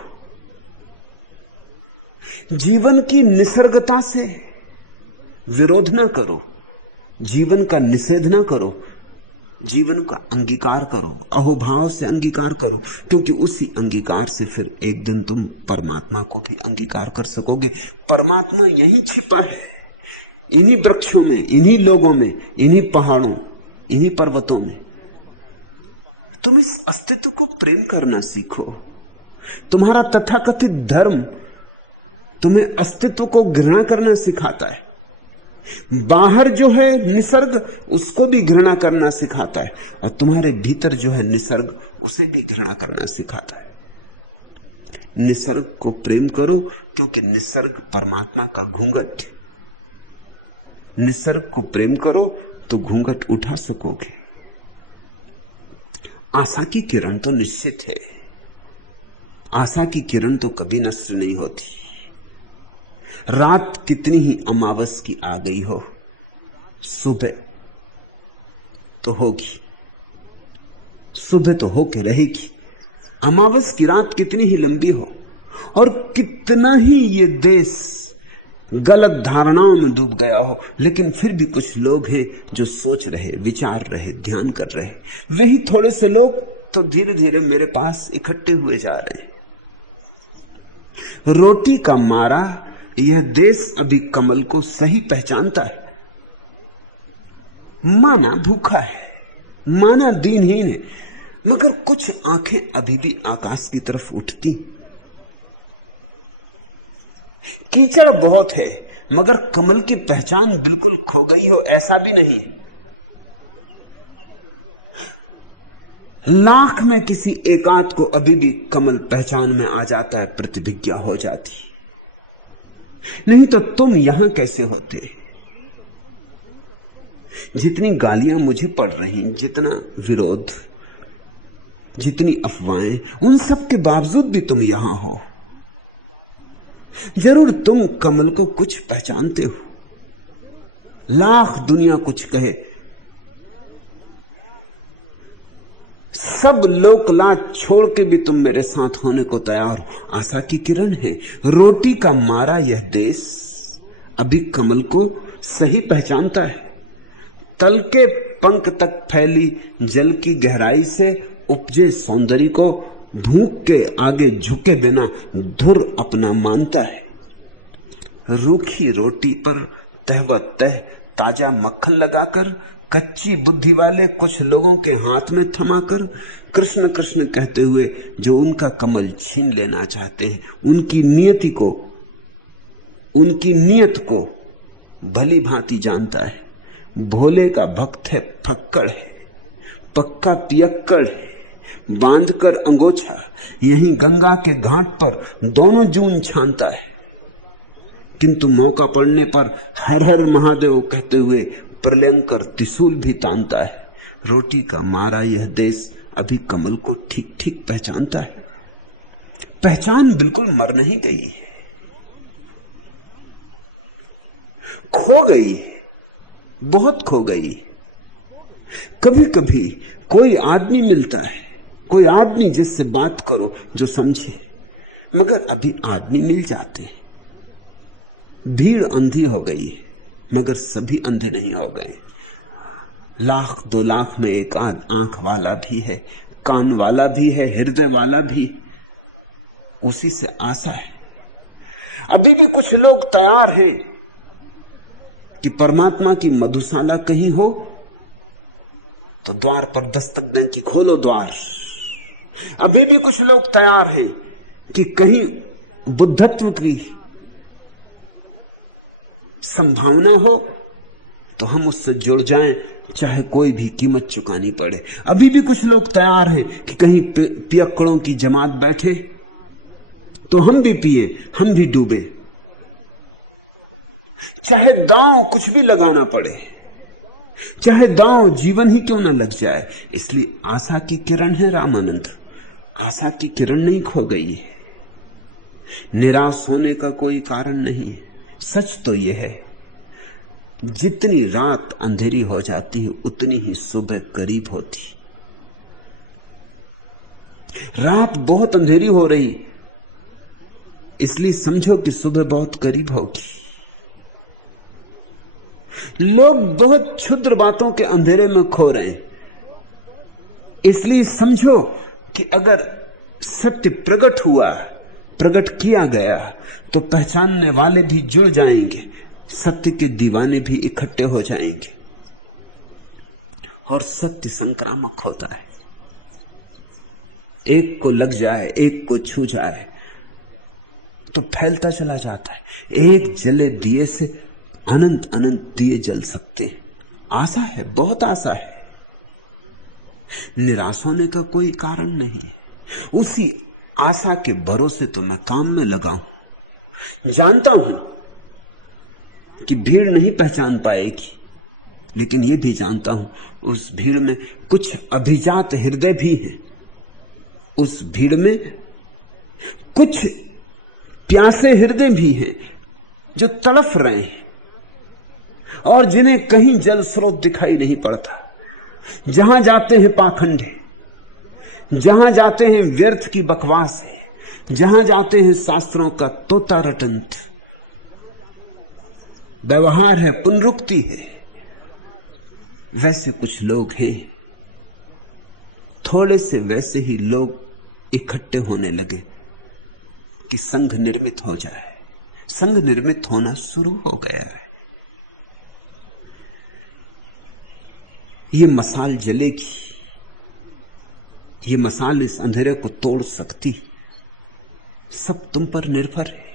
जीवन की निसर्गता से विरोध ना करो, जीवन का निषेध ना करो, जीवन का अंगीकार करो, अहोभाव से अंगीकार करो, क्योंकि उसी अंगीकार से फिर एक दिन तुम परमात्मा को भी अंगीकार कर सकोगे। परमात्मा यहीं छिपा है, इन्हीं वृक्षों में, इन्हीं लोगों में, इन्हीं पहाड़ों, इन्हीं पर्वतों में। तुम इस अस्तित्व को प्रेम करना सीखो। तुम्हारा तथाकथित धर्म तुम्हें अस्तित्व को घृणा करना सिखाता है। बाहर जो है निसर्ग, उसको भी घृणा करना सिखाता है, और तुम्हारे भीतर जो है निसर्ग, उसे भी घृणा करना सिखाता है। निसर्ग को प्रेम करो, क्योंकि निसर्ग परमात्मा का घूंघट। निसर्ग को प्रेम करो तो घूंघट उठा सकोगे। आशा की किरण तो निश्चित है, आशा की किरण तो कभी नष्ट नहीं होती। रात कितनी ही अमावस की आ गई हो, सुबह तो होगी, सुबह तो होके रहेगी। अमावस की रात कितनी ही लंबी हो, और कितना ही ये देश गलत धारणाओं में डूब गया हो, लेकिन फिर भी कुछ लोग हैं जो सोच रहे, विचार रहे, ध्यान कर रहे। वही थोड़े से लोग तो धीरे धीरे मेरे पास इकट्ठे हुए जा रहे हैं। रोटी का मारा यह देश अभी कमल को सही पहचानता है। माना भूखा है, माना दीनहीन है, मगर कुछ आंखें अभी भी आकाश की तरफ उठती। कीचड़ बहुत है, मगर कमल की पहचान बिल्कुल खो गई हो ऐसा भी नहीं। लाख में किसी एकांत को अभी भी कमल पहचान में आ जाता है, प्रतिभिज्ञा हो जाती। नहीं तो तुम यहां कैसे होते? जितनी गालियां मुझे पड़ रही, जितना विरोध, जितनी अफवाहें, उन सब के बावजूद भी तुम यहां हो। जरूर तुम कमल को कुछ पहचानते हो, लाख दुनिया कुछ कहे, सब लोक लाज छोड़ के भी तुम मेरे साथ होने को तैयार हो। आशा की किरण है, रोटी का मारा यह देश अभी कमल को सही पहचानता है। तल के पंख तक फैली जल की गहराई से उपजे सौंदर्य को भूख के आगे झुके बिना धुर अपना मानता है। रूखी रोटी पर तह ताजा मक्खन लगाकर कच्ची बुद्धि वाले कुछ लोगों के हाथ में थमाकर कृष्ण कृष्ण कहते हुए जो उनका कमल छीन लेना चाहते हैं, उनकी नीयत को भली भांति जानता है। भोले का भक्त है, फक्कड़ है, पक्का पियक्कड़ है, बांध कर अंगोछा यहीं गंगा के घाट पर दोनों जून छानता है, किंतु मौका पड़ने पर हर हर महादेव कहते हुए प्रलयंकर त्रिशूल भी तानता है। रोटी का मारा यह देश अभी कमल को ठीक ठीक पहचानता है। पहचान बिल्कुल मर नहीं गई है, खो गई है, बहुत खो गई। कभी कभी कोई आदमी मिलता है, कोई आदमी जिससे बात करो जो समझे, मगर अभी आदमी मिल जाते हैं। भीड़ अंधी हो गई है, मगर सभी अंधे नहीं हो गए। लाख 2 लाख में एक आध आंख वाला भी है, कान वाला भी है, हृदय वाला भी, उसी से आशा है। अभी भी कुछ लोग तैयार हैं कि परमात्मा की मधुशाला कहीं हो तो द्वार पर दस्तक दें कि खोलो द्वार। अभी भी कुछ लोग तैयार हैं कि कहीं बुद्धत्व की संभावना हो तो हम उससे जुड़ जाएं, चाहे कोई भी कीमत चुकानी पड़े। अभी भी कुछ लोग तैयार हैं कि कहीं पियक्कड़ों की जमात बैठे तो हम भी पिए, हम भी डूबे, चाहे दांव कुछ भी लगाना पड़े, चाहे दांव जीवन ही क्यों ना लग जाए। इसलिए आशा की किरण है रामानंद, आशा की किरण नहीं खो गई है। निराश होने का कोई कारण नहीं है। सच तो यह है, जितनी रात अंधेरी हो जाती है उतनी ही सुबह करीब होती। रात बहुत अंधेरी हो रही, इसलिए समझो कि सुबह बहुत करीब होगी। लोग बहुत क्षुद्र बातों के अंधेरे में खो रहे हैं, इसलिए समझो कि अगर सत्य प्रकट हुआ, प्रकट किया गया, तो पहचानने वाले भी जुड़ जाएंगे, सत्य के दीवाने भी इकट्ठे हो जाएंगे, और सत्य संक्रामक होता है। एक को लग जाए, एक को छू जाए तो फैलता चला जाता है। एक जले दिए से अनंत अनंत दिए जल सकते हैं। आशा है, बहुत आशा है, निराश होने का कोई कारण नहीं है। उसी आशा के भरोसे तो मैं काम में लगा हूं। जानता हूं कि भीड़ नहीं पहचान पाएगी, लेकिन यह भी जानता हूं उस भीड़ में कुछ अभिजात हृदय भी हैं। उस भीड़ में कुछ प्यासे हृदय भी हैं जो तड़फ रहे हैं और जिन्हें कहीं जल स्रोत दिखाई नहीं पड़ता। जहां जाते हैं पाखंडे, जहां जाते हैं व्यर्थ की बकवास है, जहां जाते हैं शास्त्रों का तोता रटंत व्यवहार है, पुनरुक्ति है, वैसे कुछ लोग हैं। थोड़े से वैसे ही लोग इकट्ठे होने लगे कि संघ निर्मित हो जाए। संघ निर्मित होना शुरू हो गया है। ये मसाल जलेगी, ये मसाल इस अंधेरे को तोड़ सकती। सब तुम पर निर्भर है।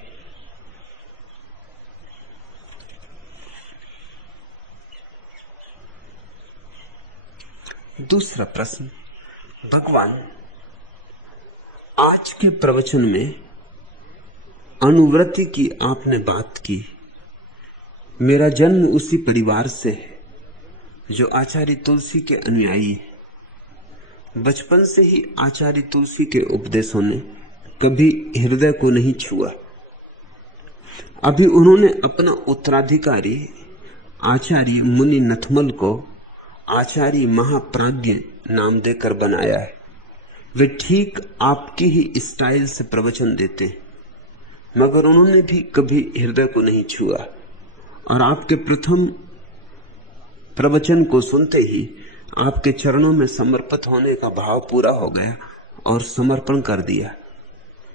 दूसरा प्रश्न, भगवान आज के प्रवचन में अनुवृत्ति की आपने बात की। मेरा जन्म उसी परिवार से है जो आचार्य तुलसी के अनुयायी है। बचपन से ही आचार्य तुलसी के उपदेशों ने कभी हृदय को नहीं छुआ। अभी उन्होंने अपना उत्तराधिकारी आचार्य मुनि नथमल को आचार्य महाप्राज्ञ नाम देकर बनाया है। वे ठीक आपकी ही स्टाइल से प्रवचन देते हैं, मगर उन्होंने भी कभी हृदय को नहीं छुआ। और आपके प्रथम प्रवचन को सुनते ही आपके चरणों में समर्पित होने का भाव पूरा हो गया और समर्पण कर दिया।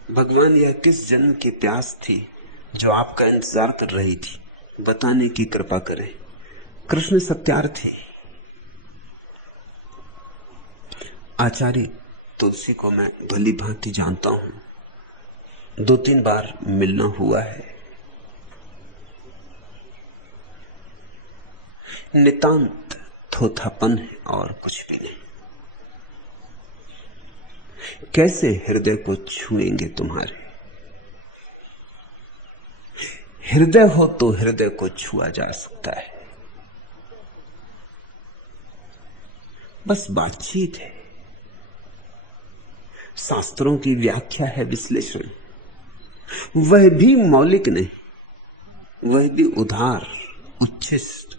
भगवान, यह किस जन्म की प्यास थी जो आपका इंतजार कर रही थी, बताने की कृपा करें। कृष्ण सत्यार्थी। आचार्य तुलसी को मैं भली भांति जानता हूं, 2-3 बार मिलना हुआ है। नितांत थोथापन है और कुछ भी नहीं। कैसे हृदय को छुएंगे तुम्हारे? हृदय हो तो हृदय को छुआ जा सकता है। बस बातचीत है, शास्त्रों की व्याख्या है, विश्लेषण, वह भी मौलिक नहीं, वह भी उदार, उच्छिष्ट।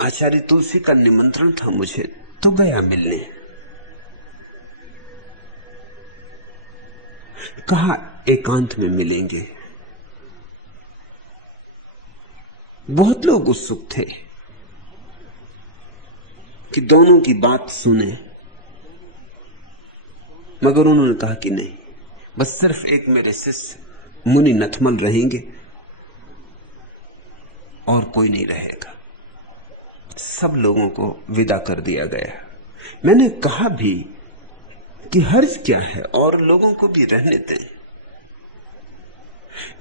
आचार्य तुलसी का निमंत्रण था मुझे, तो गया मिलने। कहा एकांत में मिलेंगे। बहुत लोग उत्सुक थे कि दोनों की बात सुने, मगर उन्होंने कहा कि नहीं, बस सिर्फ एक मेरे शिष्य मुनि नथमल रहेंगे और कोई नहीं रहेगा। सब लोगों को विदा कर दिया गया। मैंने कहा भी कि हर्ज क्या है, और लोगों को भी रहने दें,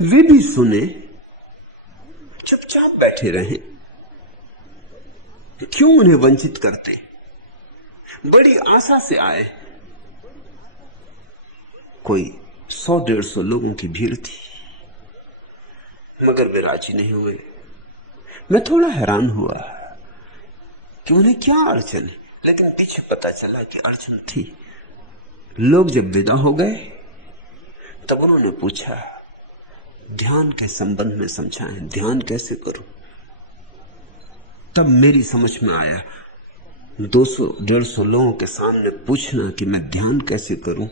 वे भी सुने, चुपचाप बैठे रहें। क्यों उन्हें वंचित करते? बड़ी आशा से आए। कोई 100-150 लोगों की भीड़ थी, मगर वे राजी नहीं हुए। मैं थोड़ा हैरान हुआ कि उन्हें क्या अड़चन है, लेकिन पीछे पता चला कि अड़चन थी। लोग जब विदा हो गए तब उन्होंने पूछा, ध्यान के संबंध में समझाएं, ध्यान कैसे करूं? तब मेरी समझ में आया, 200-150 लोगों के सामने पूछना कि मैं ध्यान कैसे करूं,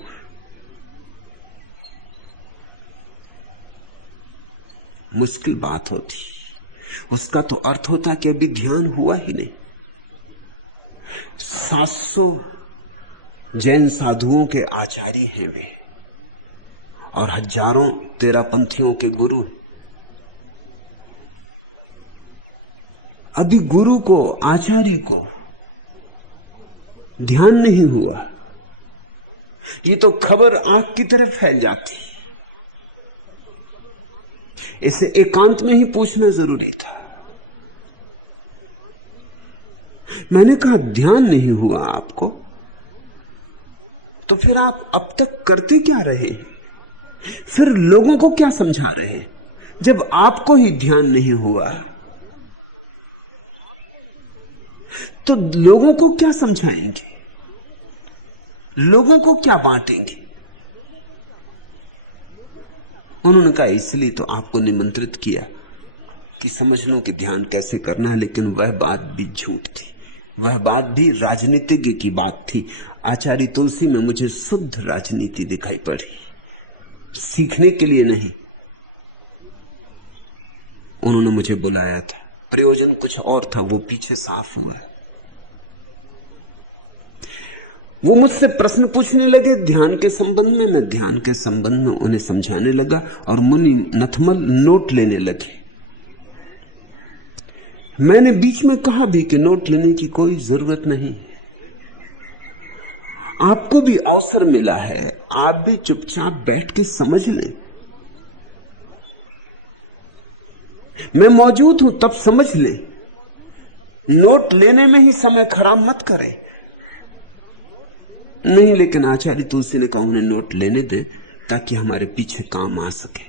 मुश्किल बात होती। उसका तो अर्थ होता कि अभी ध्यान हुआ ही नहीं। 700 जैन साधुओं के आचार्य हैं वे, और हजारों तेरापंथियों के गुरु। अभी गुरु को, आचार्य को ध्यान नहीं हुआ, ये तो खबर आग की तरह फैल जाती। इसे एकांत में ही पूछना जरूरी था। मैंने कहा, ध्यान नहीं हुआ आपको, तो फिर आप अब तक करते क्या रहे? फिर लोगों को क्या समझा रहे? जब आपको ही ध्यान नहीं हुआ तो लोगों को क्या समझाएंगे? लोगों को क्या बांटेंगे? उन्होंने कहा, इसलिए तो आपको निमंत्रित किया कि समझ लो कि ध्यान कैसे करना है। लेकिन वह बात भी झूठ थी, वह बात भी राजनीतिज्ञ की बात थी। आचार्य तुलसी में मुझे शुद्ध राजनीति दिखाई पड़ी, सीखने के लिए नहीं। उन्होंने मुझे बुलाया था, प्रयोजन कुछ और था, वो पीछे साफ हुआ। वो मुझसे प्रश्न पूछने लगे ध्यान के संबंध में, मैं ध्यान के संबंध में उन्हें समझाने लगा, और मुनि नथमल नोट लेने लगे। मैंने बीच में कहा भी कि नोट लेने की कोई जरूरत नहीं, आपको भी अवसर मिला है, आप भी चुपचाप बैठ के समझ लें। मैं मौजूद हूं, तब समझ लें। नोट लेने में ही समय खराब मत करें। नहीं, लेकिन आचार्य तुलसी ने कहा उन्हें नोट लेने दे ताकि हमारे पीछे काम आ सके।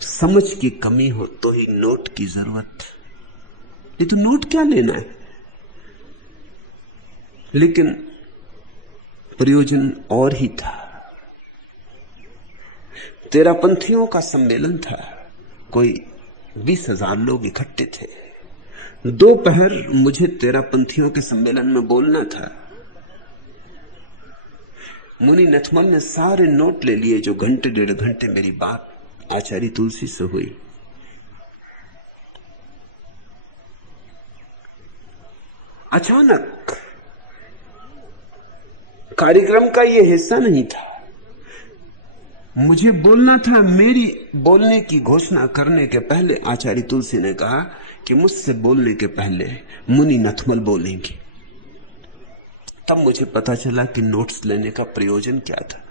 समझ की कमी हो तो ही नोट की जरूरत, नहीं तो नोट क्या लेना है। लेकिन प्रयोजन और ही था। तेरापंथियों का सम्मेलन था, कोई 20,000 लोग इकट्ठे थे। दोपहर मुझे तेरापंथियों के सम्मेलन में बोलना था। मुनि नथमल ने सारे नोट ले लिए जो घंटे 1.5 घंटे मेरी बात आचार्य तुलसी से हुई। अचानक कार्यक्रम का यह हिस्सा नहीं था, मुझे बोलना था। मेरी बोलने की घोषणा करने के पहले आचार्य तुलसी ने कहा कि मुझसे बोलने के पहले मुनि नथमल बोलेंगे। तब मुझे पता चला कि नोट्स लेने का प्रयोजन क्या था।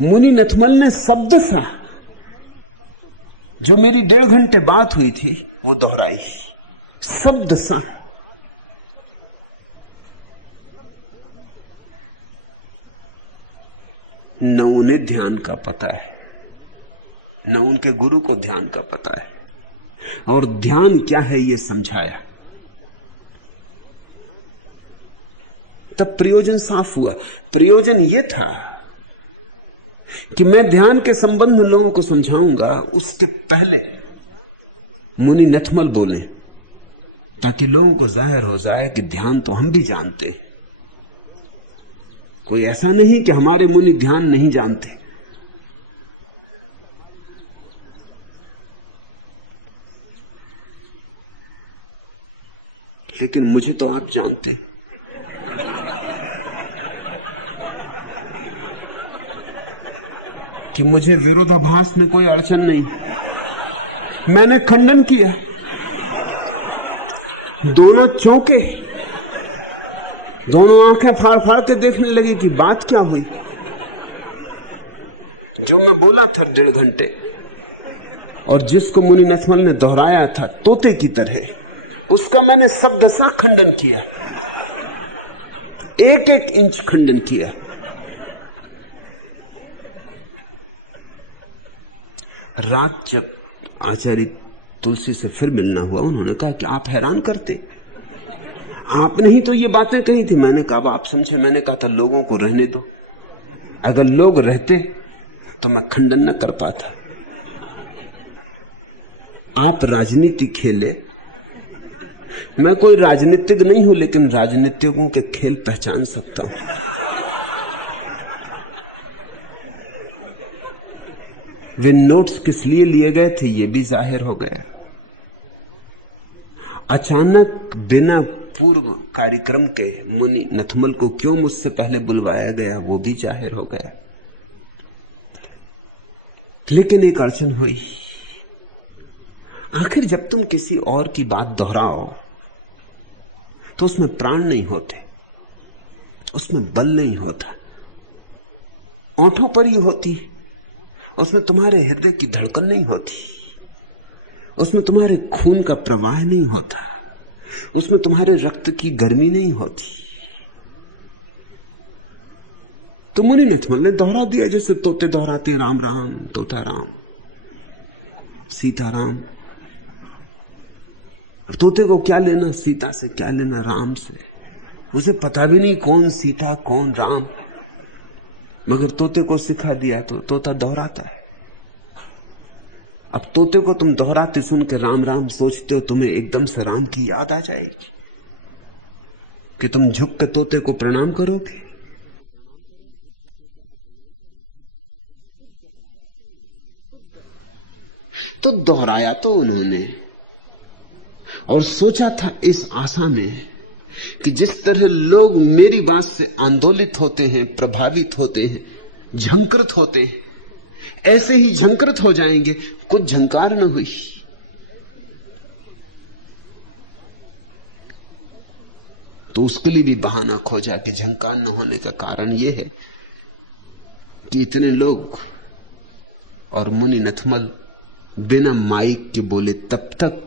मुनि नथमल ने शब्द सा जो मेरी 1.5 घंटे बात हुई थी वो दोहराई, शब्द सा। न उन्हें ध्यान का पता है, न उनके गुरु को ध्यान का पता है, और ध्यान क्या है ये समझाया। तब प्रयोजन साफ हुआ। प्रयोजन यह था कि मैं ध्यान के संबंध में लोगों को समझाऊंगा, उसके पहले मुनि नथमल बोले, ताकि लोगों को जाहिर हो जाए कि ध्यान तो हम भी जानते हैं। कोई ऐसा नहीं कि हमारे मुनि ध्यान नहीं जानते। लेकिन मुझे तो आप जानते हैं। कि मुझे विरोधाभास में कोई अड़चन नहीं। मैंने खंडन किया, दोनों चौंके, दोनों आंखें फाड़ फाड़ के देखने लगे कि बात क्या हुई। जो मैं बोला था 1.5 घंटे और जिसको मुनि नथमल ने दोहराया था तोते की तरह, उसका मैंने शब्दशः खंडन किया, 1-1 इंच खंडन किया। रात जब आचार्य तुलसी से फिर मिलना हुआ, उन्होंने कहा कि आप हैरान करते, आपने ही तो ये बातें कही थी। मैंने कहा आप समझे, मैंने कहा था लोगों को रहने दो, अगर लोग रहते तो मैं खंडन न कर पाता। आप राजनीति खेले, मैं कोई राजनीतिक नहीं हूं, लेकिन राजनीतिकों के खेल पहचान सकता हूं। वे नोट्स किस लिए लिए गए थे ये भी जाहिर हो गया। अचानक बिना पूर्व कार्यक्रम के मुनि नथमल को क्यों मुझसे पहले बुलवाया गया वो भी जाहिर हो गया। लेकिन एक अड़चन हुई। आखिर जब तुम किसी और की बात दोहराओ तो उसमें प्राण नहीं होते, उसमें बल नहीं होता, ओंठों पर ही होती। उसमें तुम्हारे हृदय की धड़कन नहीं होती, उसमें तुम्हारे खून का प्रवाह नहीं होता, उसमें तुम्हारे रक्त की गर्मी नहीं होती। तो मुनि नथमल ने दोहरा दिया जैसे तोते दोहराते, राम राम, तोता राम, सीता राम। तोते को क्या लेना सीता से, क्या लेना राम से। उसे पता भी नहीं कौन सीता कौन राम, मगर तोते को सिखा दिया तो तोता दोहराता है। अब तोते को तुम दोहराते सुन के राम राम सोचते हो, तुम्हें एकदम से राम की याद आ जाएगी कि तुम झुक के तोते को प्रणाम करोगे। तो दोहराया तो उन्होंने, और सोचा था इस आशा में कि जिस तरह लोग मेरी बात से आंदोलित होते हैं, प्रभावित होते हैं, झंकृत होते हैं, ऐसे ही झंकृत हो जाएंगे। कुछ झंकार न हुई। तो उसके लिए भी बहाना खोजा कि झंकार न होने का कारण यह है कि इतने लोग और मुनि नथमल बिना माइक के बोले। तब तक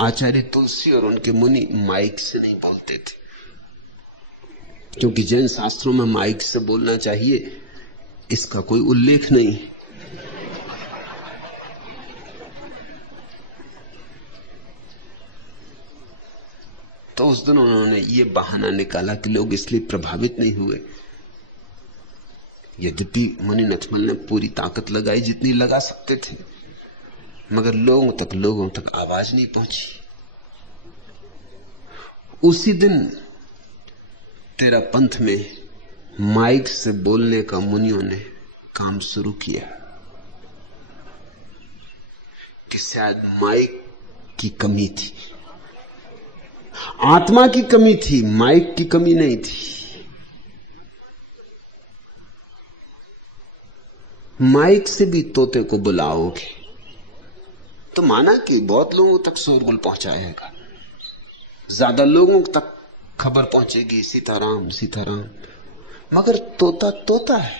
आचार्य तुलसी और उनके मुनि माइक से नहीं बोलते थे। क्योंकि जैन शास्त्रों में माइक से बोलना चाहिए इसका कोई उल्लेख नहीं है। तो उस दिन उन्होंने ये बहाना निकाला कि लोग इसलिए प्रभावित नहीं हुए। यद्यपि मुनि नथमल ने पूरी ताकत लगाई जितनी लगा सकते थे, मगर लोगों तक आवाज नहीं पहुंची। उसी दिन तेरा पंथ में माइक से बोलने का मुनियों ने काम शुरू किया कि शायद माइक की कमी थी, आत्मा की कमी थी, माइक की कमी नहीं थी। माइक से भी तोते को बुलाओगे तो माना कि बहुत लोगों तक शोरगुल पहुंचाएगा, ज्यादा लोगों तक खबर पहुंचेगी सीताराम सीताराम, मगर तोता तोता है।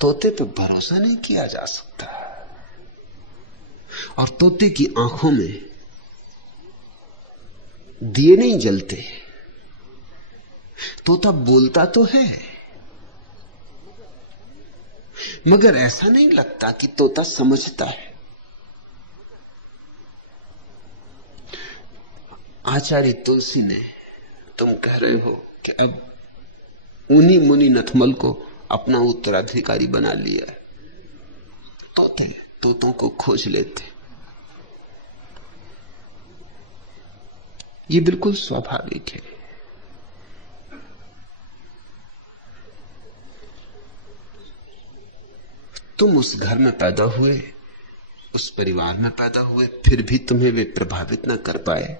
तोते पे भरोसा नहीं किया जा सकता, और तोते की आंखों में दिए नहीं जलते। तोता बोलता तो है, मगर ऐसा नहीं लगता कि तोता समझता है। आचार्य तुलसी ने, तुम कह रहे हो कि अब उन्हीं मुनि नथमल को अपना उत्तराधिकारी बना लिया है। तोतों को खोज लेते, ये बिल्कुल स्वाभाविक है। तुम उस घर में पैदा हुए, उस परिवार में पैदा हुए, फिर भी तुम्हें वे प्रभावित न कर पाए।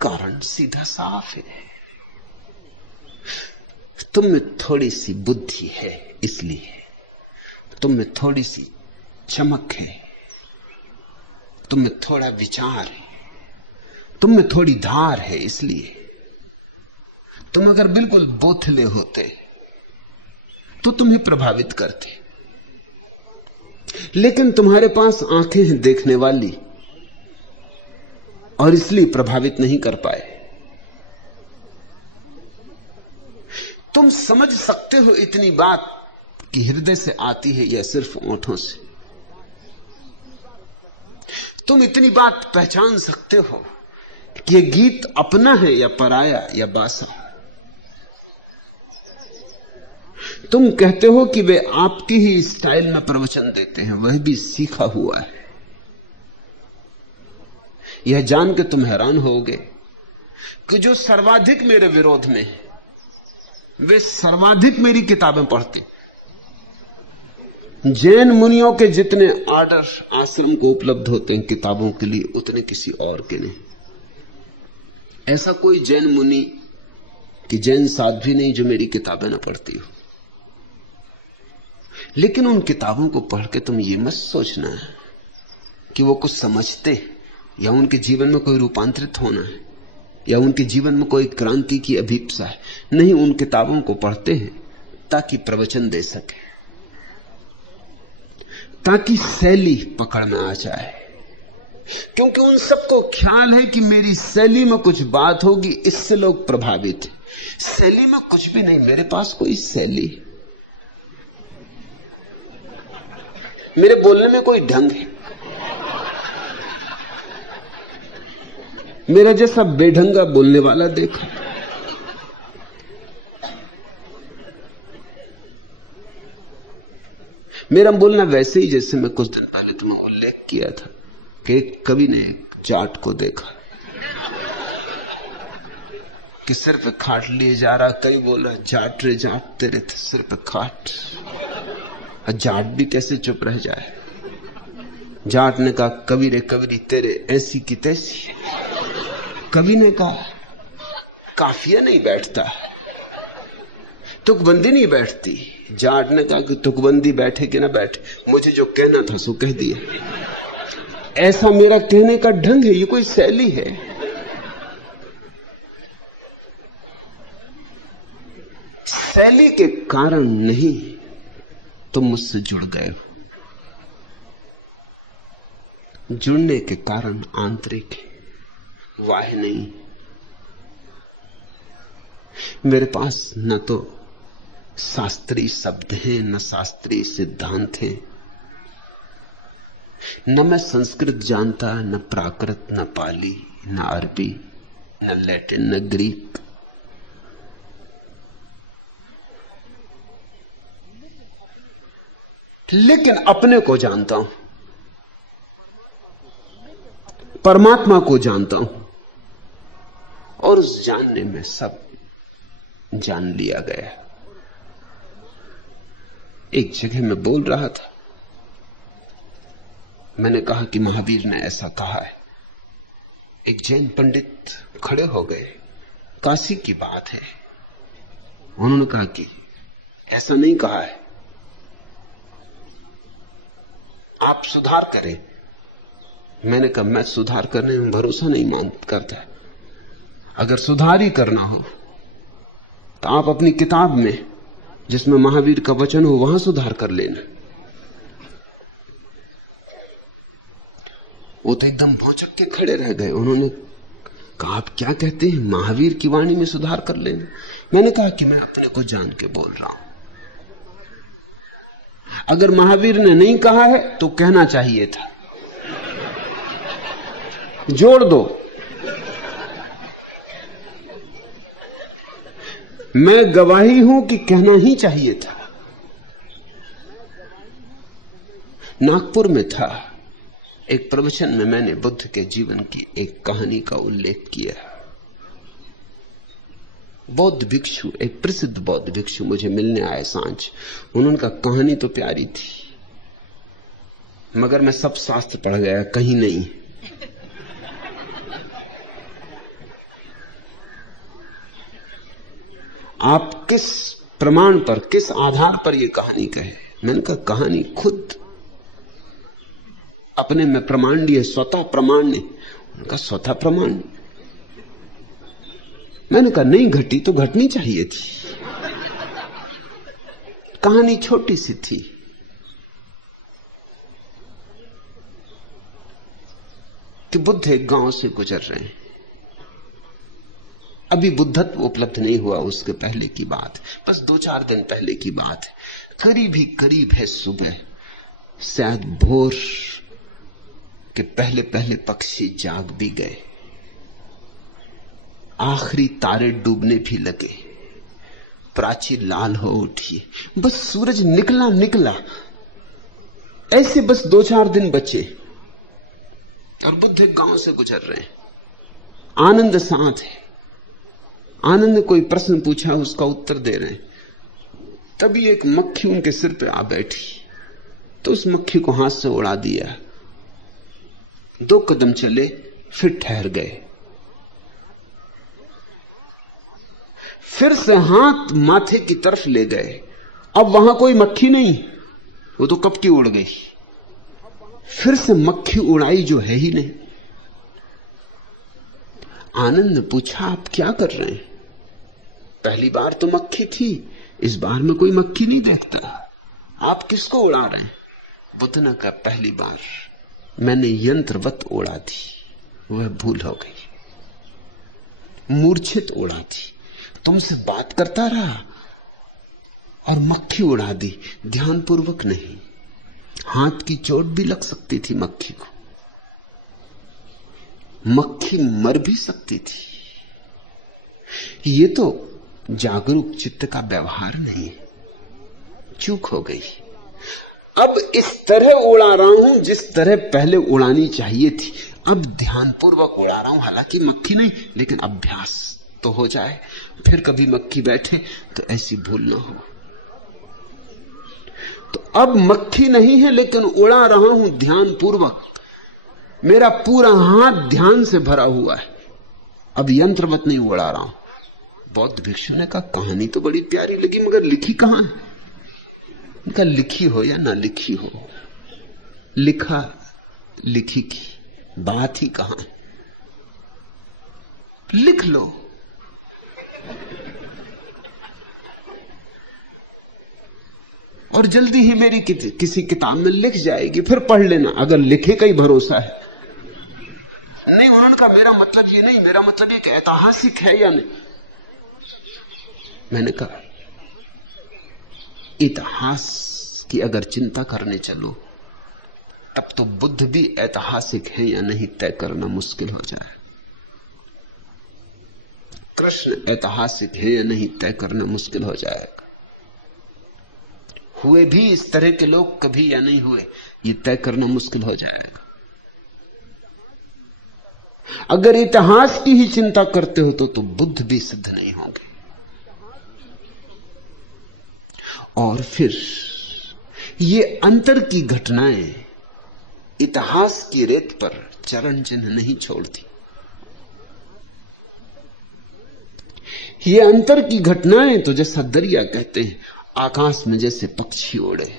कारण सीधा साफ है, तुम में थोड़ी सी बुद्धि है, इसलिए तुम में थोड़ी सी चमक है, तुम में थोड़ा विचार है, तुम में थोड़ी धार है। इसलिए तुम अगर बिल्कुल बोथले होते तो तुम्हें प्रभावित करते, लेकिन तुम्हारे पास आंखें हैं देखने वाली, और इसलिए प्रभावित नहीं कर पाए। तुम समझ सकते हो इतनी बात कि हृदय से आती है या सिर्फ ओंठों से। तुम इतनी बात पहचान सकते हो कि यह गीत अपना है या पराया या बासा। तुम कहते हो कि वे आपकी ही स्टाइल में प्रवचन देते हैं, वह भी सीखा हुआ है। यह जान के तुम हैरान होगे कि जो सर्वाधिक मेरे विरोध में है, वे सर्वाधिक मेरी किताबें पढ़ते। जैन मुनियों के जितने आर्डर आश्रम को उपलब्ध होते हैं किताबों के लिए, उतने किसी और के नहीं। ऐसा कोई जैन मुनि कि जैन साध्वी नहीं जो मेरी किताबें ना पढ़ती हो। लेकिन उन किताबों को पढ़ के तुम ये मत सोचना है कि वो कुछ समझते, या उनके जीवन में कोई रूपांतरित होना है, या उनके जीवन में कोई क्रांति की अभीप्सा है। नहीं, उन किताबों को पढ़ते हैं ताकि प्रवचन दे सके, ताकि शैली पकड़ में आ जाए, क्योंकि उन सबको ख्याल है कि मेरी शैली में कुछ बात होगी, इससे लोग प्रभावित हैं। शैली में कुछ भी नहीं, मेरे पास कोई शैली, मेरे बोलने में कोई ढंग है। मेरा जैसा बेढंगा बोलने वाला देखा। मेरा बोलना वैसे ही जैसे मैं कुछ दिन पहले तुम्हें उल्लेख किया था कि एक कवि ने एक जाट को देखा कि सिर पे खाट लिए जा रहा। कई बोला, जाट रे जाट, तेरे सिर पे खाट। जाट भी कैसे चुप रह जाए। जाट ने कहा, कवि रे कवि, तेरे ऐसी की तैसी। कवि ने कहा, काफिया नहीं बैठता, तुकबंदी नहीं बैठती। जाट ने कहा कि तुकबंदी बैठे कि ना बैठे, मुझे जो कहना था सो कह दिया। ऐसा मेरा कहने का ढंग है, ये कोई शैली है। शैली के कारण नहीं तुम मुझसे जुड़ गए हो, जुड़ने के कारण आंतरिक है। वाह नहीं। मेरे पास न तो शास्त्रीय शब्द हैं, न शास्त्रीय सिद्धांत हैं, न मैं संस्कृत जानता, न प्राकृत, न पाली, न अरबी, न लैटिन, न ग्रीक। लेकिन अपने को जानता हूं, परमात्मा को जानता हूं, और उस जानने में सब जान लिया गया। एक जगह मैं बोल रहा था, मैंने कहा कि महावीर ने ऐसा कहा है। एक जैन पंडित खड़े हो गए, काशी की बात है। उन्होंने कहा कि ऐसा नहीं कहा है, आप सुधार करें। मैंने कहा मैं सुधार करने में भरोसा नहीं करता। अगर सुधार ही करना हो तो आप अपनी किताब में जिसमें महावीर का वचन हो वहां सुधार कर लेना। वो तो एकदम भौचक के खड़े रह गए। उन्होंने कहा आप क्या कहते हैं, महावीर की वाणी में सुधार कर लेना। मैंने कहा कि मैं अपने को जान के बोल रहा हूं। अगर महावीर ने नहीं कहा है तो कहना चाहिए था, जोड़ दो। मैं गवाही हूं कि कहना ही चाहिए था। नागपुर में था, एक प्रवचन में मैंने बुद्ध के जीवन की एक कहानी का उल्लेख किया। बौद्ध भिक्षु, एक प्रसिद्ध बौद्ध भिक्षु मुझे मिलने आए सांझ। उन्होंने कहा कहानी तो प्यारी थी, मगर मैं सब शास्त्र पढ़ गया, कहीं नहीं। आप किस प्रमाण पर, किस आधार पर यह कहानी कहे? मैंने कहा कहानी खुद अपने में प्रमाण लिए, स्वतः प्रमाण ने। उनका स्वतः प्रमाण। मैंने कहा नहीं घटी तो घटनी चाहिए थी। कहानी छोटी सी थी। कि बुद्ध एक गांव से गुजर रहे हैं। अभी बुद्धत्व उपलब्ध नहीं हुआ, उसके पहले की बात, बस 2-4 दिन पहले की बात है। करीब ही करीब है सुबह, शायद भोर के पहले पहले पक्षी जाग भी गए, आखिरी तारे डूबने भी लगे, प्राची लाल हो उठी, बस सूरज निकला निकला, ऐसे बस 2-4 दिन बचे। और बुद्ध एक गांव से गुजर रहे हैं, आनंद साथ है। आनंद ने कोई प्रश्न पूछा, उसका उत्तर दे रहे हैं। तभी एक मक्खी उनके सिर पे आ बैठी, तो उस मक्खी को हाथ से उड़ा दिया। 2 कदम चले, फिर ठहर गए, फिर से हाथ माथे की तरफ ले गए। अब वहां कोई मक्खी नहीं, वो तो कब की उड़ गई। फिर से मक्खी उड़ाई जो है ही नहीं। आनंद ने पूछा आप क्या कर रहे हैं? पहली बार तो मक्खी थी, इस बार में कोई मक्खी नहीं देखता, आप किसको उड़ा रहे हैं? बुद्ध ने कहा पहली बार मैंने यंत्रवत उड़ा दी, वह भूल हो गई, मूर्छित उड़ा दी। तुमसे बात करता रहा और मक्खी उड़ा दी, ध्यानपूर्वक नहीं। हाथ की चोट भी लग सकती थी मक्खी को, मक्खी मर भी सकती थी। ये तो जागरूक चित्त का व्यवहार नहीं है, चूक हो गई। अब इस तरह उड़ा रहा हूं जिस तरह पहले उड़ानी चाहिए थी। अब ध्यानपूर्वक उड़ा रहा हूं, हालांकि मक्खी नहीं, लेकिन अभ्यास तो हो जाए, फिर कभी मक्खी बैठे तो ऐसी भूल ना हो। तो अब मक्खी नहीं है, लेकिन उड़ा रहा हूं ध्यानपूर्वक। मेरा पूरा हाथ ध्यान से भरा हुआ है, अब यंत्रवत नहीं उड़ा रहा हूं। बौद्ध भिक्षु ने कहा कहानी तो बड़ी प्यारी लगी, मगर लिखी कहां है? उनका लिखी हो या ना लिखी हो, लिखा लिखी की बात ही कहां है? लिख लो। और जल्दी ही मेरी किसी किताब में लिख जाएगी, फिर पढ़ लेना, अगर लिखे का ही भरोसा है। नहीं, उन्होंने कहा मेरा मतलब ये नहीं, मेरा मतलब ये कि ऐतिहासिक है या नहीं। मैंने कहा इतिहास की अगर चिंता करने चलो तब तो बुद्ध भी ऐतिहासिक है या नहीं तय करना मुश्किल हो जाए, कृष्ण ऐतिहासिक है या नहीं तय करना मुश्किल हो जाएगा। हुए भी इस तरह के लोग कभी या नहीं हुए, ये तय करना मुश्किल हो जाएगा। अगर इतिहास की ही चिंता करते हो तो बुद्ध भी सिद्ध नहीं होंगे। और फिर ये अंतर की घटनाएं इतिहास की रेत पर चरण चिन्ह नहीं छोड़ती। ये अंतर की घटनाएं तो जैसा दरिया कहते हैं, आकाश में जैसे पक्षी उड़े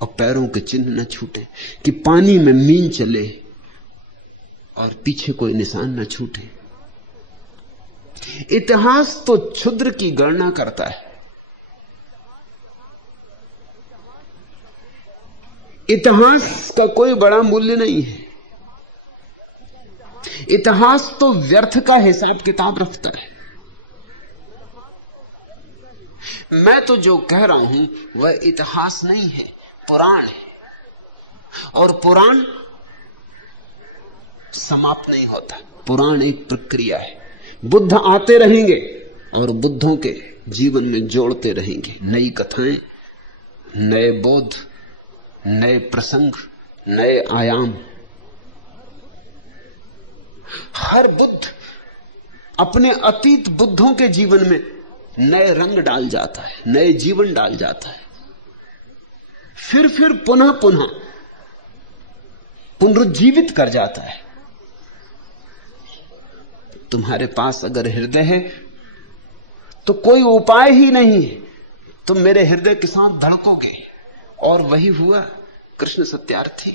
और पैरों के चिन्ह न छूटे, कि पानी में मीन चले और पीछे कोई निशान न छूटे। इतिहास तो क्षुद्र की गणना करता है। इतिहास का कोई बड़ा मूल्य नहीं है। इतिहास तो व्यर्थ का हिसाब किताब रखता है। मैं तो जो कह रहा हूं वह इतिहास नहीं है, पुराण है। और पुराण समाप्त नहीं होता, पुराण एक प्रक्रिया है। बुद्ध आते रहेंगे और बुद्धों के जीवन में जोड़ते रहेंगे नई कथाएं, नए बोध, नए प्रसंग, नए आयाम। हर बुद्ध अपने अतीत बुद्धों के जीवन में नए रंग डाल जाता है, नए जीवन डाल जाता है, फिर पुनः पुनः पुनरुज्जीवित कर जाता है। तुम्हारे पास अगर हृदय है तो कोई उपाय ही नहीं है, तुम मेरे हृदय के साथ धड़कोगे। और वही हुआ कृष्ण सत्यार्थी।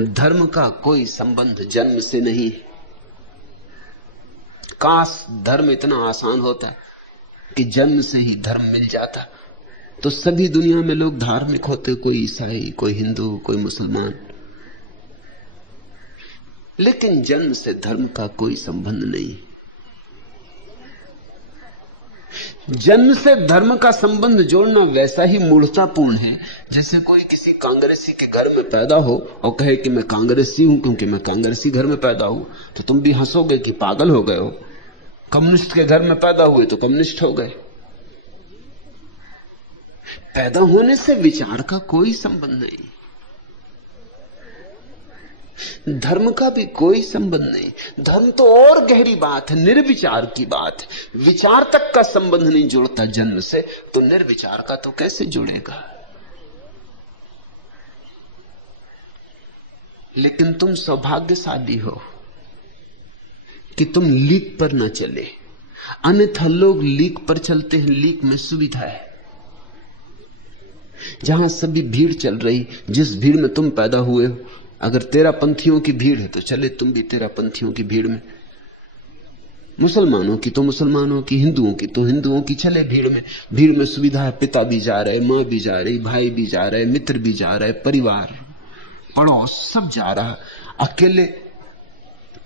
धर्म का कोई संबंध जन्म से नहीं। काश धर्म इतना आसान होता कि जन्म से ही धर्म मिल जाता, तो सभी दुनिया में लोग धार्मिक होते, कोई ईसाई, कोई हिंदू, कोई मुसलमान। लेकिन जन्म से धर्म का कोई संबंध नहीं। जन्म से धर्म का संबंध जोड़ना वैसा ही मूर्खतापूर्ण है जैसे कोई किसी कांग्रेसी के घर में पैदा हो और कहे कि मैं कांग्रेसी हूं क्योंकि मैं कांग्रेसी घर में पैदा हूं, तो तुम भी हंसोगे कि पागल हो गए हो। कम्युनिस्ट के घर में पैदा हुए तो कम्युनिस्ट हो गए। पैदा होने से विचार का कोई संबंध नहीं, धर्म का भी कोई संबंध नहीं। धर्म तो और गहरी बात है, निर्विचार की बात है। विचार तक का संबंध नहीं जुड़ता जन्म से, तो निर्विचार का तो कैसे जुड़ेगा। लेकिन तुम सौभाग्यशाली हो कि तुम लीक पर न चले, अन्यथा लोग लीक पर चलते हैं। लीक में सुविधा है। जहां सभी भीड़ चल रही, जिस भीड़ में तुम पैदा हुए हो, अगर तेरा पंथियों की भीड़ है तो चले तुम भी तेरा पंथियों की भीड़ में, मुसलमानों की तो मुसलमानों की, हिंदुओं की तो हिंदुओं की, चले भीड़ में। भीड़ में सुविधा है, पिता भी जा रहे, मां भी जा रही, भाई भी जा रहे, मित्र भी जा रहे, परिवार पड़ोस सब जा रहा। अकेले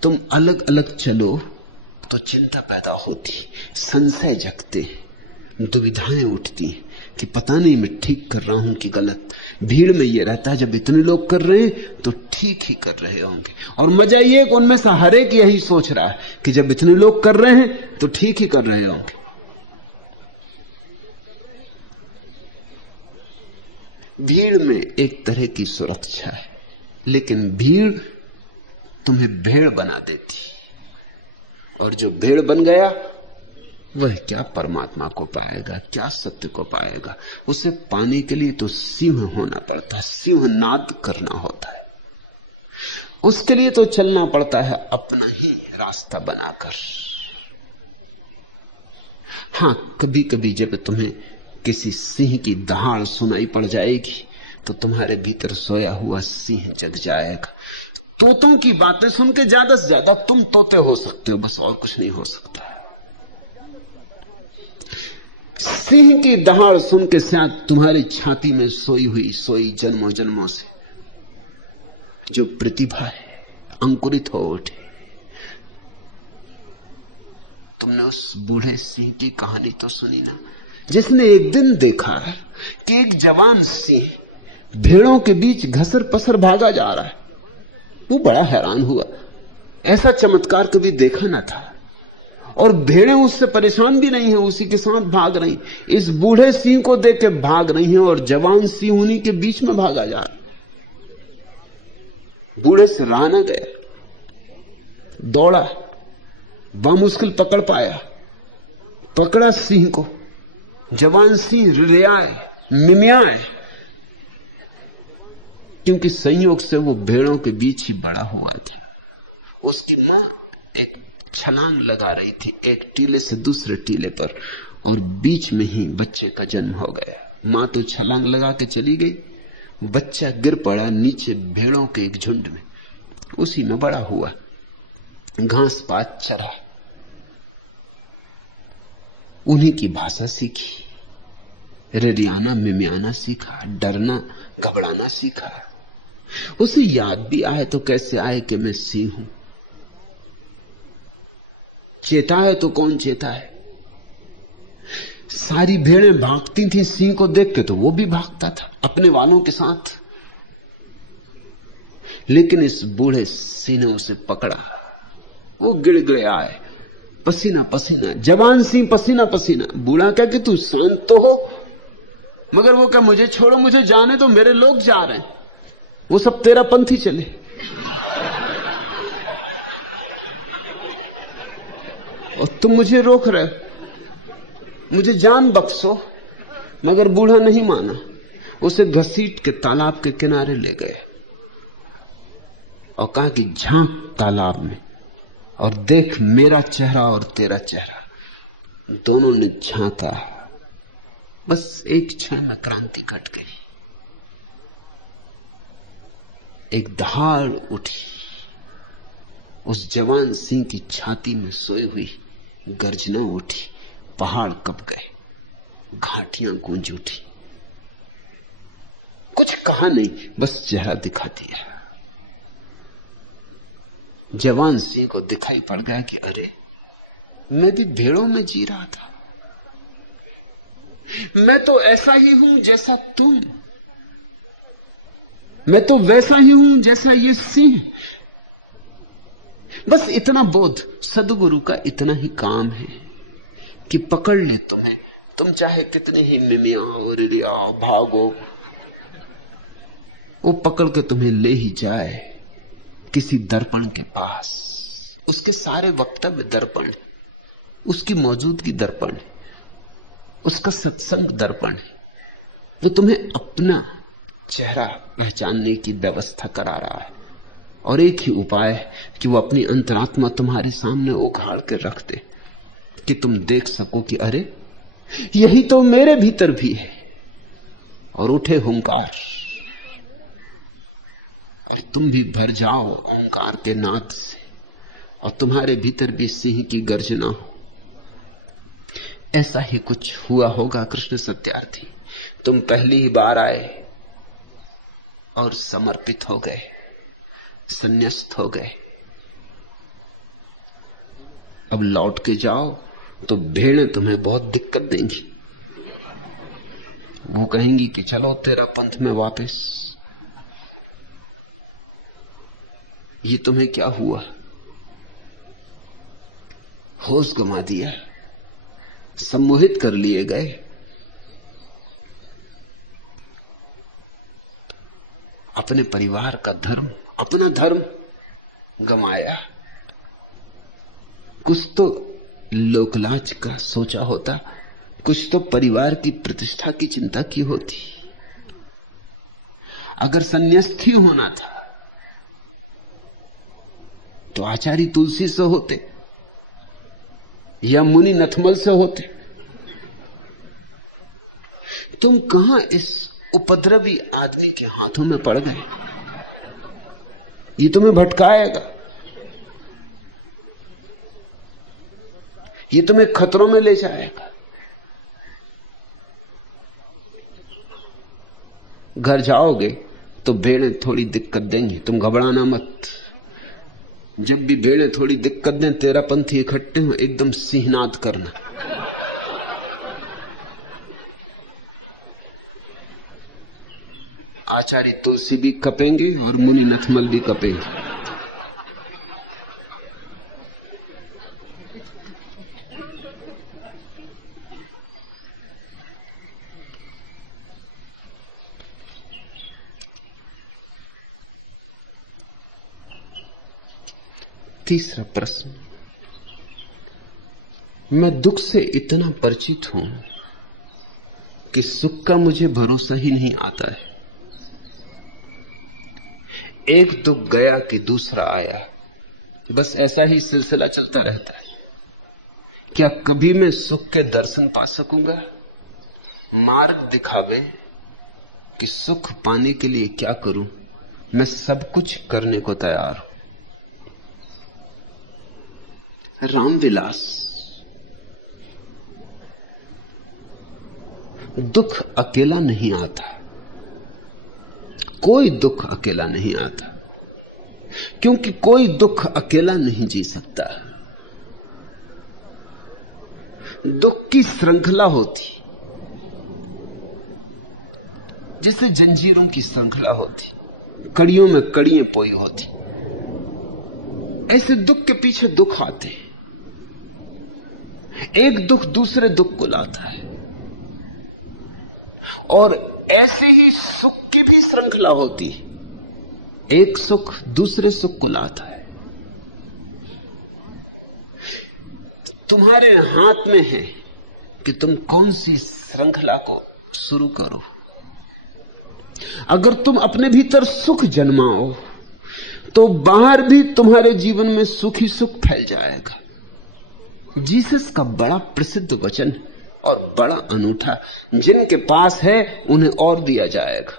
तुम अलग अलग चलो तो चिंता पैदा होती, संशय जगते, दुविधाएं उठती कि पता नहीं मैं ठीक कर रहा हूं कि गलत। भीड़ में ये रहता है जब इतने लोग कर रहे हैं तो ठीक ही कर रहे होंगे। और मजा ये कि उनमें से हर एक यही सोच रहा है कि जब इतने लोग कर रहे हैं तो ठीक ही कर रहे होंगे। भीड़ में एक तरह की सुरक्षा है, लेकिन भीड़ तुम्हें भेड़ बना देती, और जो भेड़ बन गया वह क्या परमात्मा को पाएगा, क्या सत्य को पाएगा। उसे पाने के लिए तो सिंह होना पड़ता है, सिंह नाद करना होता है। उसके लिए तो चलना पड़ता है अपना ही रास्ता बनाकर। हां, कभी कभी जब तुम्हें किसी सिंह की दहाड़ सुनाई पड़ जाएगी तो तुम्हारे भीतर सोया हुआ सिंह जग जाएगा। तोतों की बातें सुन के ज्यादा से ज्यादा तुम तोते हो सकते हो, बस और कुछ नहीं हो सकता। सिंह की दहाड़ सुन के शायद तुम्हारी छाती में सोई जन्मों जन्मों से जो प्रतिभा है, अंकुरित हो उठे। तुमने उस बूढ़े सिंह की कहानी तो सुनी ना, जिसने एक दिन देखा कि एक जवान सिंह भेड़ों के बीच घसर पसर भागा जा रहा है। वो बड़ा हैरान हुआ, ऐसा चमत्कार कभी देखा ना था। और भेड़ें उससे परेशान भी नहीं है, उसी के साथ भाग रही। इस बूढ़े सिंह को देख के भाग रही हैं और जवान सिंह उन्हीं के बीच में भागा जा रहा। बूढ़े से रहा न गया, दौड़ा, बामुश्किल पकड़ पाया, पकड़ा सिंह को। जवान सिंह रियाए, मिमियाए, क्योंकि संयोग से वो भेड़ों के बीच ही बड़ा हुआ था। उसकी मां एक छलांग लगा रही थी एक टीले से दूसरे टीले पर, और बीच में ही बच्चे का जन्म हो गया। मां तो छलांग लगा के चली गई, बच्चा गिर पड़ा नीचे भेड़ों के एक झुंड में, उसी में बड़ा हुआ, घास पात चरा, उन्हीं की भाषा सीखी, रिरियाना मिमियाना सीखा, डरना घबराना सीखा। उसे याद भी आए तो कैसे आए कि मैं सिंह हूं, चेता है तो कौन चेता है। सारी भेड़ें भागती थी सिंह को देख के, तो वो भी भागता था अपने वालों के साथ। लेकिन इस बूढ़े सिंह ने उसे पकड़ा, वो गिड़गिड़ाए, पसीना पसीना, जवान सिंह पसीना पसीना। बूढ़ा क्या कि तू शांत तो हो, मगर वो क्या मुझे छोड़ो, मुझे जाने तो, मेरे लोग जा रहे हैं, वो सब तेरा पंथी चले। और तुम मुझे रोक रहे हो, मुझे जान बख्शो। मगर बूढ़ा नहीं माना, उसे घसीट के तालाब के किनारे ले गए और कहा कि झांक तालाब में और देख मेरा चेहरा और तेरा चेहरा। दोनों ने झांका, बस एक क्षण में क्रांति घट गई। एक दहाड़ उठी, उस जवान सिंह की छाती में सोई हुई गर्जना उठी, पहाड़ कंप गए, घाटियां गूंज उठी। कुछ कहा नहीं, बस चेहरा दिखा दिया। जवान सिंह को दिखाई पड़ गया कि अरे, मैं भी भेड़ों में जी रहा था, मैं तो ऐसा ही हूं जैसा तुम, मैं तो वैसा ही हूं जैसा ये सिंह। बस इतना बोध, सदगुरु का इतना ही काम है कि पकड़ ले तुम्हें, तुम चाहे कितने ही मिमियाओ, रिरियाओ, भागो, वो पकड़ के तुम्हें ले ही जाए किसी दर्पण के पास। उसके सारे वक्तव्य दर्पण, उसकी मौजूदगी दर्पण, उसका सत्संग दर्पण है, जो तुम्हें अपना चेहरा पहचानने की व्यवस्था करा रहा है। और एक ही उपाय है कि वो अपनी अंतरात्मा तुम्हारे सामने उघाड़ कर रख दे कि तुम देख सको कि अरे, यही तो मेरे भीतर भी है। और उठे हुंकार, और तुम भी भर जाओ ओंकार के नाद से, और तुम्हारे भीतर भी सिंह की गर्जना हो। ऐसा ही कुछ हुआ होगा कृष्ण सत्यार्थी। तुम पहली ही बार आए और समर्पित हो गए, संन्यास्त हो गए। अब लौट के जाओ तो भेड़ें तुम्हें बहुत दिक्कत देंगी। वो कहेंगी कि चलो तेरा पंथ में वापस। ये तुम्हें क्या हुआ, होश गंवा दिया, सम्मोहित कर लिए गए। अपने परिवार का धर्म, अपना धर्म गंवाया। कुछ तो लोकलाज का सोचा होता, कुछ तो परिवार की प्रतिष्ठा की चिंता की होती। अगर संन्यास्त ही होना था तो आचार्य तुलसी से होते या मुनि नथमल से होते। तुम कहां इस उपद्रवी आदमी के हाथों में पड़ गए। ये तुम्हें भटकाएगा, ये तुम्हें खतरों में ले जाएगा। घर जाओगे तो भेड़ें थोड़ी दिक्कत देंगी, तुम घबराना मत। जब भी भेड़े थोड़ी दिक्कत दें, 13 पंथी इकट्ठे हो, एकदम सिंहनाद करना। आचार्य तुलसी भी कपेंगे और मुनि नथमल भी कपेंगे। तीसरा प्रश्न, मैं दुख से इतना परिचित हूं कि सुख का मुझे भरोसा ही नहीं आता है। एक दुख गया कि दूसरा आया, बस ऐसा ही सिलसिला चलता रहता है। क्या कभी मैं सुख के दर्शन पा सकूंगा? मार्ग दिखावे कि सुख पाने के लिए क्या करूं। मैं सब कुछ करने को तैयार हूं। रामविलास, दुख अकेला नहीं आता, कोई दुख अकेला नहीं आता, क्योंकि कोई दुख अकेला नहीं जी सकता। दुख की श्रृंखला होती, जैसे जंजीरों की श्रृंखला होती, कड़ियों में कड़ियां पोई होती, ऐसे दुख के पीछे दुख आते हैं। एक दुख दूसरे दुख को लाता है, और ऐसे ही सुख की भी श्रृंखला होती है। एक सुख दूसरे सुख को लाता है। तुम्हारे हाथ में है कि तुम कौन सी श्रृंखला को शुरू करो। अगर तुम अपने भीतर सुख जन्माओ तो बाहर भी तुम्हारे जीवन में सुख ही सुख फैल जाएगा। जीसस का बड़ा प्रसिद्ध वचन और बड़ा अनूठा, जिनके पास है उन्हें और दिया जाएगा,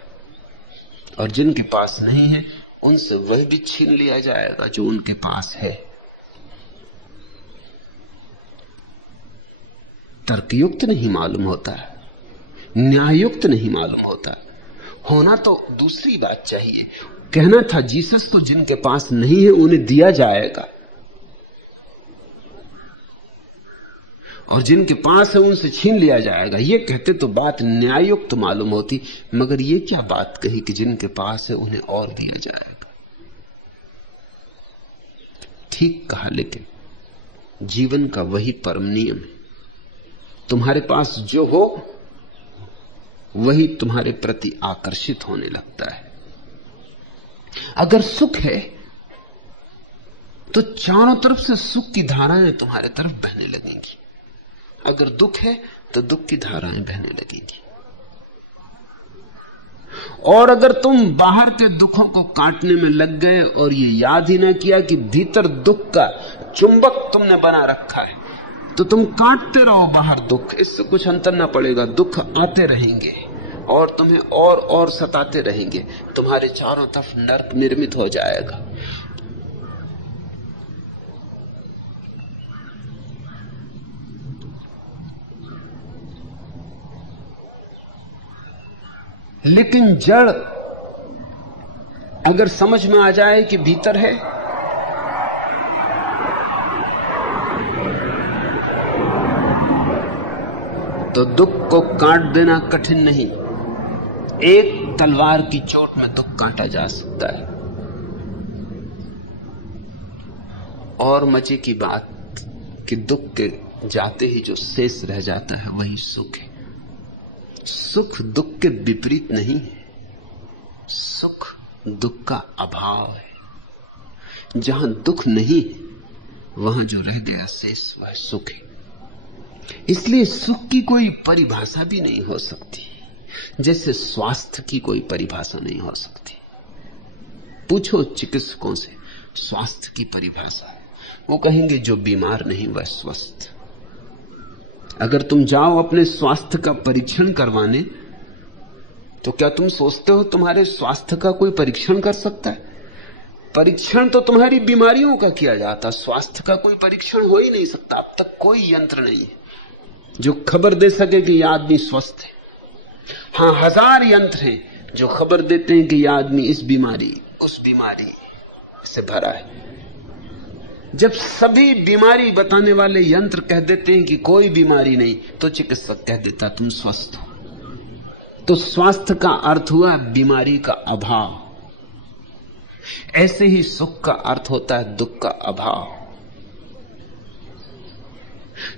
और जिनके पास नहीं है उनसे वह भी छीन लिया जाएगा जो उनके पास है। तर्कयुक्त नहीं मालूम होता, न्याययुक्त नहीं मालूम होता। होना तो दूसरी बात चाहिए। कहना था जीसस तो जिनके पास नहीं है उन्हें दिया जाएगा, और जिनके पास है उनसे छीन लिया जाएगा। ये कहते तो बात न्याययुक्त मालूम होती, मगर ये क्या बात कही कि जिनके पास है उन्हें और दिया जाएगा। ठीक कहा, लेकिन जीवन का वही परम नियम है। तुम्हारे पास जो हो वही तुम्हारे प्रति आकर्षित होने लगता है। अगर सुख है तो चारों तरफ से सुख की धाराएं तुम्हारे तरफ बहने लगेंगी। अगर दुख है तो दुख की धाराएं बहने लगेंगी। और अगर तुम बाहर के दुखों को काटने में लग गए और ये याद ही ना किया कि भीतर दुख का चुंबक तुमने बना रखा है, तो तुम काटते रहो बाहर दुख, इससे कुछ अंतर ना पड़ेगा। दुख आते रहेंगे और तुम्हें और सताते रहेंगे। तुम्हारे चारों तरफ नर्क निर्मित हो जाएगा। लेकिन जड़ अगर समझ में आ जाए कि भीतर है, तो दुख को काट देना कठिन नहीं। एक तलवार की चोट में दुख काटा जा सकता है। और मजे की बात कि दुख के जाते ही जो शेष रह जाता है वही सुख है। सुख दुख के विपरीत नहीं है, सुख दुख का अभाव है। जहां दुख नहीं वहां जो रह गया शेष वह सुख है। इसलिए सुख की कोई परिभाषा भी नहीं हो सकती, जैसे स्वास्थ्य की कोई परिभाषा नहीं हो सकती। पूछो चिकित्सकों से स्वास्थ्य की परिभाषा है, वो कहेंगे जो बीमार नहीं वह स्वस्थ। अगर तुम जाओ अपने स्वास्थ्य का परीक्षण करवाने, तो क्या तुम सोचते हो तुम्हारे स्वास्थ्य का कोई परीक्षण कर सकता है? परीक्षण तो तुम्हारी बीमारियों का किया जाता, स्वास्थ्य का कोई परीक्षण हो ही नहीं सकता। अब तक कोई यंत्र नहीं है जो खबर दे सके कि यह आदमी स्वस्थ है। हां, 1000 यंत्र हैं जो खबर देते हैं कि यह आदमी इस बीमारी उस बीमारी से भरा है, जब सभी बीमारी बताने वाले यंत्र कह देते हैं कि कोई बीमारी नहीं, तो चिकित्सक कह देता तुम स्वस्थ हो। तो स्वास्थ्य का अर्थ हुआ बीमारी का अभाव। ऐसे ही सुख का अर्थ होता है दुख का अभाव।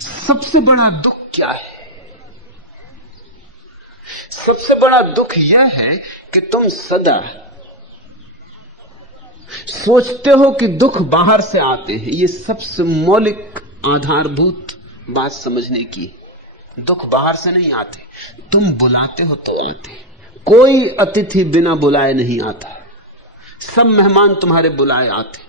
सबसे बड़ा दुख क्या है? सबसे बड़ा दुख यह है कि तुम सदा सोचते हो कि दुख बाहर से आते हैं। यह सबसे मौलिक आधारभूत बात समझने की। दुख बाहर से नहीं आते, तुम बुलाते हो तो आते। कोई अतिथि बिना बुलाए नहीं आता, सब मेहमान तुम्हारे बुलाए आते।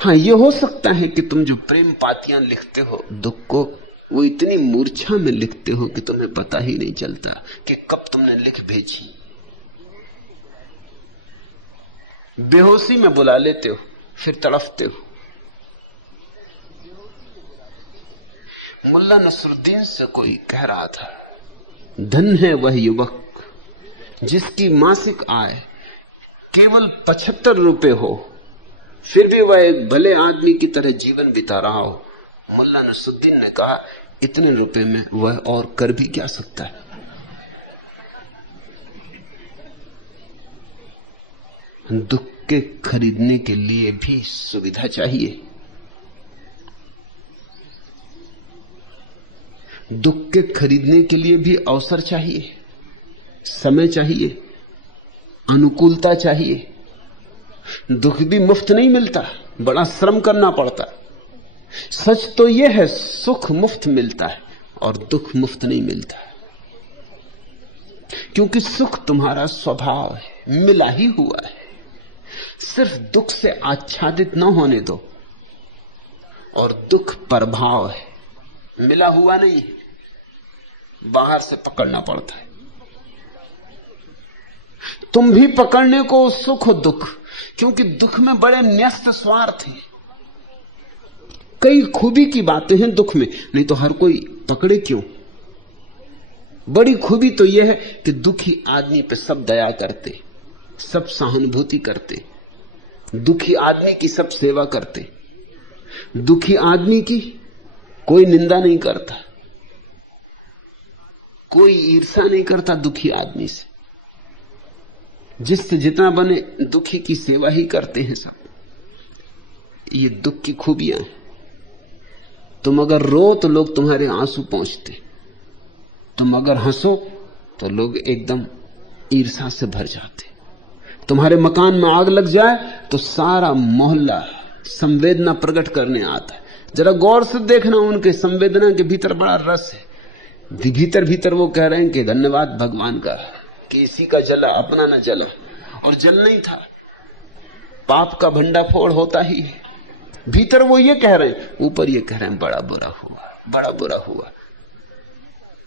हां, यह हो सकता है कि तुम जो प्रेम पातियां लिखते हो दुख को, वो इतनी मूर्छा में लिखते हो कि तुम्हें पता ही नहीं चलता कि कब तुमने लिख भेजी। बेहोशी में बुला लेते हो, फिर तड़फते हो। मुल्ला नसरुद्दीन से कोई कह रहा था, धन है वह युवक जिसकी मासिक आय केवल 75 रुपए हो, फिर भी वह एक भले आदमी की तरह जीवन बिता रहा हो। मुल्ला नसरुद्दीन ने कहा, इतने रुपए में वह और कर भी क्या सकता है? दुख के खरीदने के लिए भी सुविधा चाहिए, दुख के खरीदने के लिए भी अवसर चाहिए, समय चाहिए, अनुकूलता चाहिए। दुख भी मुफ्त नहीं मिलता, बड़ा श्रम करना पड़ता। सच तो यह है, सुख मुफ्त मिलता है और दुख मुफ्त नहीं मिलता, क्योंकि सुख तुम्हारा स्वभाव है, मिला ही हुआ है। सिर्फ दुख से आच्छादित न होने दो। और दुख प्रभाव है, मिला हुआ नहीं, बाहर से पकड़ना पड़ता है। तुम भी पकड़ने को सुख हो दुख, क्योंकि दुख में बड़े न्यस्त स्वार्थ हैं। कई खूबी की बातें हैं दुख में, नहीं तो हर कोई पकड़े क्यों? बड़ी खूबी तो यह है कि दुखी आदमी पे सब दया करते, सब सहानुभूति करते, दुखी आदमी की सब सेवा करते, दुखी आदमी की कोई निंदा नहीं करता, कोई ईर्ष्या नहीं करता दुखी आदमी से। जिससे जितना बने दुखी की सेवा ही करते हैं सब। ये दुख की खूबियां हैं। तुम अगर रो तो लोग तुम्हारे आंसू पहुंचते, तुम अगर हंसो तो लोग एकदम ईर्ष्या से भर जाते। तुम्हारे मकान में आग लग जाए तो सारा मोहल्ला संवेदना प्रकट करने आता है। जरा गौर से देखना, उनके संवेदना के भीतर बड़ा रस है। भीतर भीतर वो कह रहे हैं कि धन्यवाद भगवान का कि इसी का जला, अपना न जला। और जल नहीं था, पाप का भंडाफोड़ होता ही है। भीतर वो ये कह रहे हैं, ऊपर ये कह रहे हैं बड़ा बुरा हुआ, बड़ा बुरा हुआ।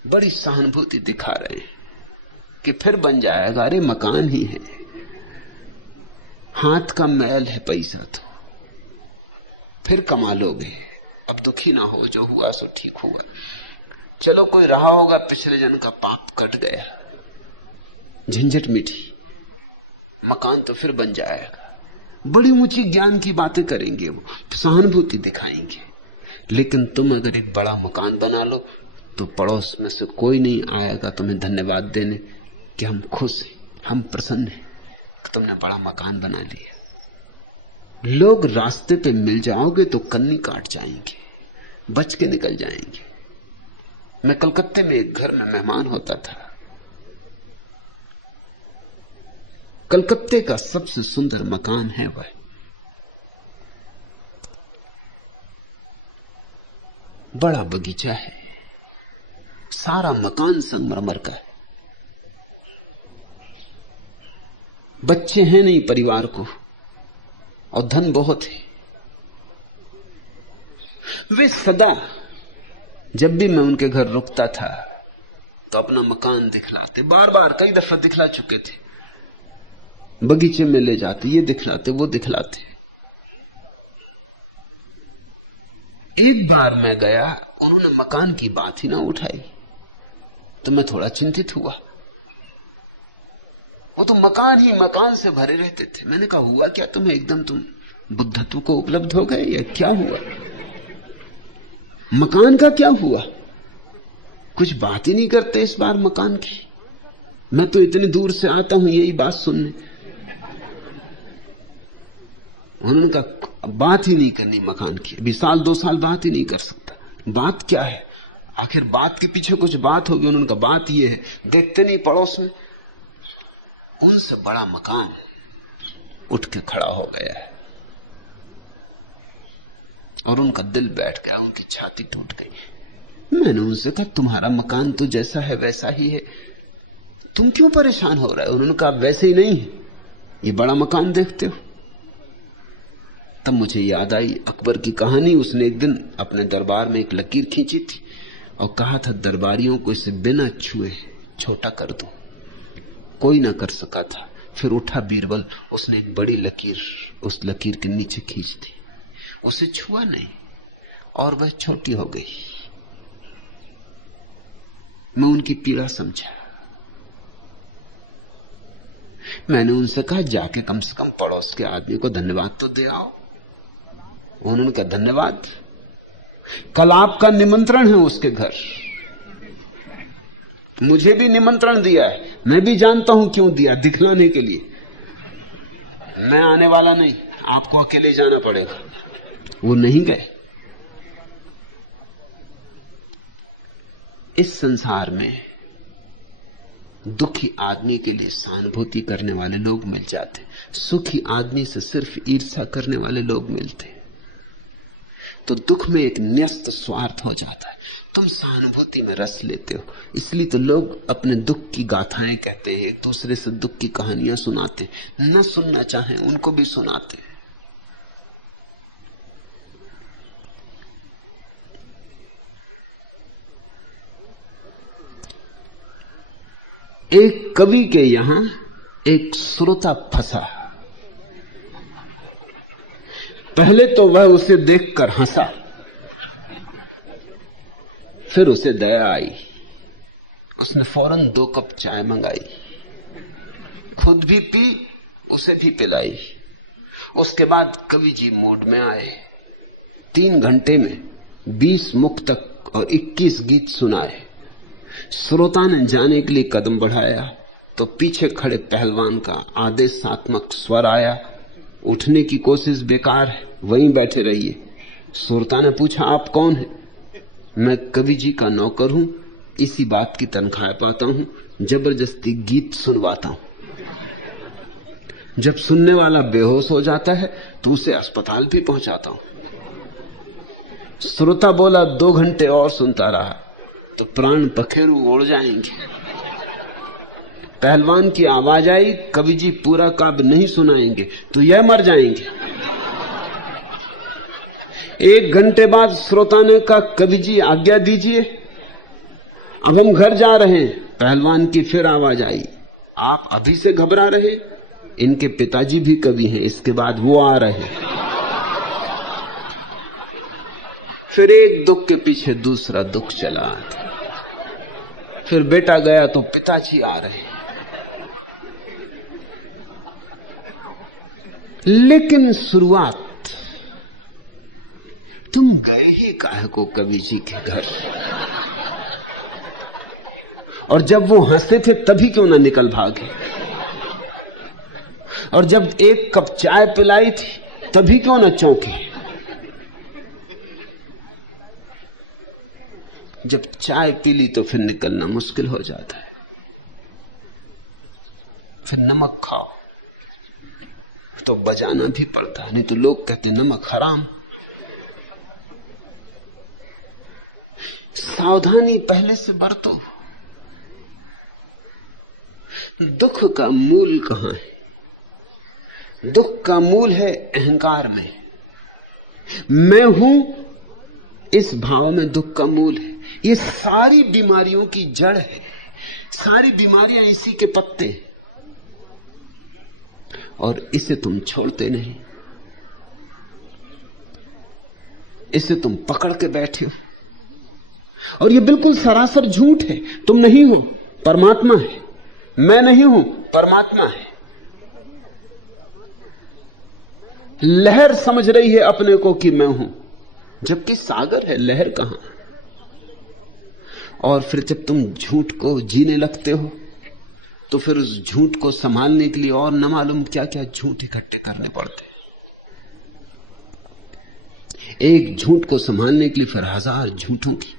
बड़ी सहानुभूति दिखा रहे हैं कि फिर बन जाएगा। अरे मकान ही है, हाथ का मैल है पैसा, तो फिर कमा लोगे। अब दुखी ना हो, जो हुआ सो ठीक हुआ। चलो कोई रहा होगा पिछले जन्म का पाप कट गया, झंझट मिटी, मकान तो फिर बन जाएगा। बड़ी ऊंची ज्ञान की बातें करेंगे, वो सहानुभूति दिखाएंगे। लेकिन तुम अगर एक बड़ा मकान बना लो तो पड़ोस में से कोई नहीं आएगा तुम्हें धन्यवाद देने कि हम खुश हैं, हम प्रसन्न हैं कि तुमने बड़ा मकान बना लिया। लोग रास्ते पे मिल जाओगे तो कन्नी काट जाएंगे, बच के निकल जाएंगे। मैं कलकत्ते में एक घर में मेहमान होता था। कलकत्ते का सबसे सुंदर मकान है वह। बड़ा बगीचा है, सारा मकान संगमरमर का है। बच्चे हैं नहीं परिवार को, और धन बहुत है। वे सदा, जब भी मैं उनके घर रुकता था तो अपना मकान दिखलाते, बार बार कई दफा दिखला चुके थे। बगीचे में ले जाते, ये दिखलाते, वो दिखलाते। एक बार मैं गया, उन्होंने मकान की बात ही ना उठाई, तो मैं थोड़ा चिंतित हुआ। वो तो मकान ही मकान से भरे रहते थे। मैंने कहा हुआ क्या तुम्हें, एकदम तुम बुद्धत्व को उपलब्ध हो गए या क्या हुआ? मकान का क्या हुआ? कुछ बात ही नहीं करते इस बार मकान की। मैं तो इतनी दूर से आता हूं यही बात सुनने। उन्होंने कहा बात ही नहीं करनी मकान की, अभी साल 2 साल बात ही नहीं कर सकता। बात क्या है? आखिर बात के पीछे कुछ बात होगी। उन्होंने कहा बात यह है, देखते नहीं पड़ोस में उनसे बड़ा मकान उठ के खड़ा हो गया है और उनका दिल बैठ गया, उनकी छाती टूट गई। मैंने उनसे कहा तुम्हारा मकान तो जैसा है वैसा ही है, तुम क्यों परेशान हो रहे हो? उन्होंने कहा वैसे ही नहीं है, ये बड़ा मकान देखते हो। तब मुझे याद आई अकबर की कहानी। उसने एक दिन अपने दरबार में एक लकीर खींची थी और कहा था दरबारियों को इसे बिना छुए छोटा कर दो। कोई ना कर सका था। फिर उठा बीरबल, उसने एक बड़ी लकीर उस लकीर के नीचे खींच दी, उसे छुआ नहीं और वह छोटी हो गई। मैं उनकी पीड़ा समझा। मैंने उनसे कहा जाके कम से कम पड़ोस के आदमी को धन्यवाद तो दे आओ। उन्होंने कहा धन्यवाद? कल आपका निमंत्रण है उसके घर, मुझे भी निमंत्रण दिया है, मैं भी जानता हूं क्यों दिया, दिखलाने के लिए। मैं आने वाला नहीं, आपको अकेले जाना पड़ेगा। वो नहीं गए। इस संसार में दुखी आदमी के लिए सहानुभूति करने वाले लोग मिल जाते, सुखी आदमी से सिर्फ ईर्ष्या करने वाले लोग मिलते। तो दुख में एक न्यस्त स्वार्थ हो जाता है। तुम सहानुभूति में रस लेते हो, इसलिए तो लोग अपने दुख की गाथाएं कहते हैं, एक दूसरे से दुख की कहानियां सुनाते, न सुनना चाहें उनको भी सुनाते। एक कवि के यहां एक श्रोता फंसा। पहले तो वह उसे देखकर हंसा, फिर उसे दया आई। उसने फौरन 2 कप चाय मंगाई, खुद भी पी, उसे भी पिलाई। उसके बाद कवि जी मूड में आए। 3 घंटे में 20 मुक्तक और 21 गीत सुनाए। श्रोता ने जाने के लिए कदम बढ़ाया तो पीछे खड़े पहलवान का आदेशात्मक स्वर आया, उठने की कोशिश बेकार है, वहीं बैठे रहिए। श्रोता ने पूछा आप कौन है? मैं कवि जी का नौकर हूं, इसी बात की तनख्वाह पाता हूं, जबरदस्ती गीत सुनवाता हूं। जब सुनने वाला बेहोश हो जाता है तो उसे अस्पताल भी पहुंचाता हूं। श्रोता बोला 2 घंटे और सुनता रहा तो प्राण पखेरु उड़ जाएंगे। पहलवान की आवाज आई, कवि जी पूरा काव्य नहीं सुनाएंगे तो यह मर जाएंगे। 1 घंटे बाद श्रोता ने कहा कवि जी आज्ञा दीजिए, अब हम घर जा रहे हैं। पहलवान की फिर आवाज आई, आप अभी से घबरा रहे, इनके पिताजी भी कवि हैं, इसके बाद वो आ रहे हैं। फिर एक दुख के पीछे दूसरा दुख चला आता। फिर बेटा गया तो पिताजी आ रहे। लेकिन शुरुआत, तुम गए ही काहे को कवि जी के घर? और जब वो हंसते थे तभी क्यों ना निकल भागे? और जब 1 कप चाय पिलाई थी तभी क्यों ना चौंके? जब चाय पी ली तो फिर निकलना मुश्किल हो जाता है। फिर नमक खाओ तो बजाना भी पड़ता है, नहीं तो लोग कहते नमक हराम। सावधानी पहले से बरतो। दुख का मूल कहां है? दुख का मूल है अहंकार में। मैं हूं, इस भाव में दुख का मूल है। ये सारी बीमारियों की जड़ है। सारी बीमारियां इसी के पत्ते हैं और इसे तुम छोड़ते नहीं। इसे तुम पकड़ के बैठे हो और ये बिल्कुल सरासर झूठ है। तुम नहीं हो, परमात्मा है। मैं नहीं हूं, परमात्मा है। लहर समझ रही है अपने को कि मैं हूं, जबकि सागर है, लहर कहां। और फिर जब तुम झूठ को जीने लगते हो तो फिर उस झूठ को संभालने के लिए और न मालूम क्या क्या झूठ इकट्ठे करने पड़ते। एक झूठ को संभालने के लिए फिर हजार झूठों की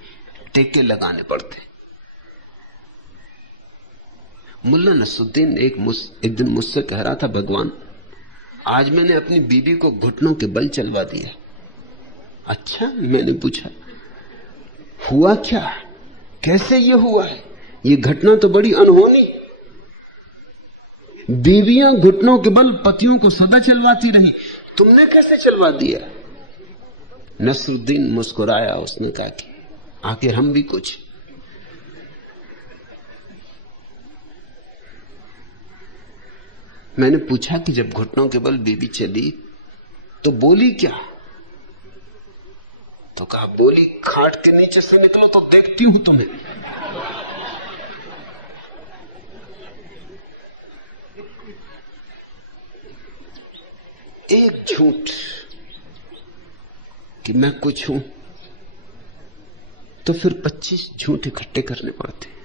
टेके लगाने पड़ते। मुल्ला नसरुद्दीन एक दिन मुझसे कह रहा था, भगवान आज मैंने अपनी बीबी को घुटनों के बल चलवा दिया। अच्छा, मैंने पूछा हुआ क्या, कैसे ये हुआ है? ये घटना तो बड़ी अनहोनी। बीवियां घुटनों के बल पतियों को सदा चलवाती रही, तुमने कैसे चलवा दिया? नसरुद्दीन मुस्कुराया, उसने कहा कि आखिर हम भी कुछ। मैंने पूछा कि जब घुटनों के बल बीबी चली तो बोली क्या? तो कहा बोली खाट के नीचे से निकलो तो देखती हूं तुम्हें। एक झूठ कि मैं कुछ हूं तो फिर 25 झूठ इकट्ठे करने पड़ते।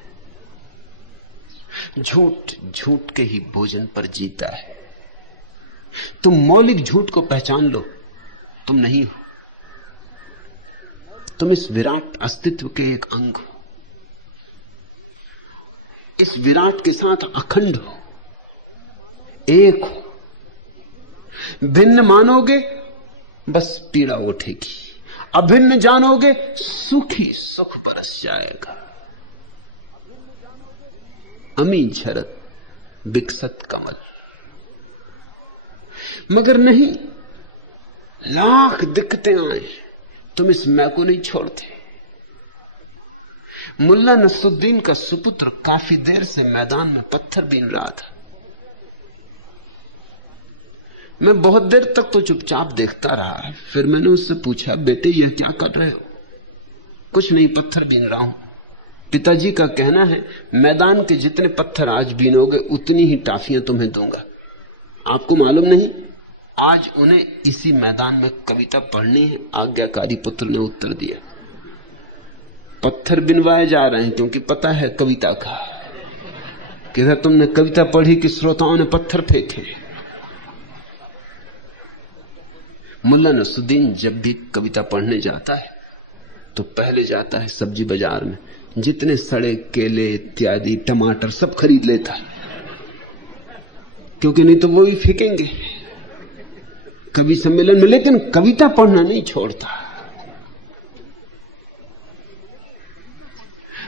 झूठ झूठ के ही भोजन पर जीता है। तुम मौलिक झूठ को पहचान लो, तुम नहीं हो, तुम इस विराट अस्तित्व के एक अंग हो, इस विराट के साथ अखंड हो, एक हो। भिन्न मानोगे बस पीड़ा उठेगी, अभिन्न जानोगे सुखी सुख बरस जाएगा। अमी झरत विकसत कमल। मगर नहीं, लाख दिक्कतें आए तुम इस मैं को नहीं छोड़ते। मुल्ला नसरुद्दीन का सुपुत्र काफी देर से मैदान में पत्थर बीन रहा था। मैं बहुत देर तक तो चुपचाप देखता रहा, फिर मैंने उससे पूछा, बेटे यह क्या कर रहे हो? कुछ नहीं, पत्थर बीन रहा हूं। पिताजी का कहना है मैदान के जितने पत्थर आज बीनोगे उतनी ही टाफियां तुम्हें दूंगा। आपको मालूम नहीं, आज उन्हें इसी मैदान में कविता पढ़नी है। आज्ञाकारी पुत्र ने उत्तर दिया। पत्थर बिनवाए जा रहे हैं क्योंकि पता है कविता का। किधर तुमने कविता पढ़ी कि श्रोताओं ने पत्थर फेंके। मुल्ला नसरुद्दीन जब भी कविता पढ़ने जाता है तो पहले जाता है सब्जी बाजार में, जितने सड़े केले इत्यादि टमाटर सब खरीद लेता है, क्योंकि नहीं तो वो ही फेंकेंगे कवि सम्मेलन में। लेकिन कविता पढ़ना नहीं छोड़ता।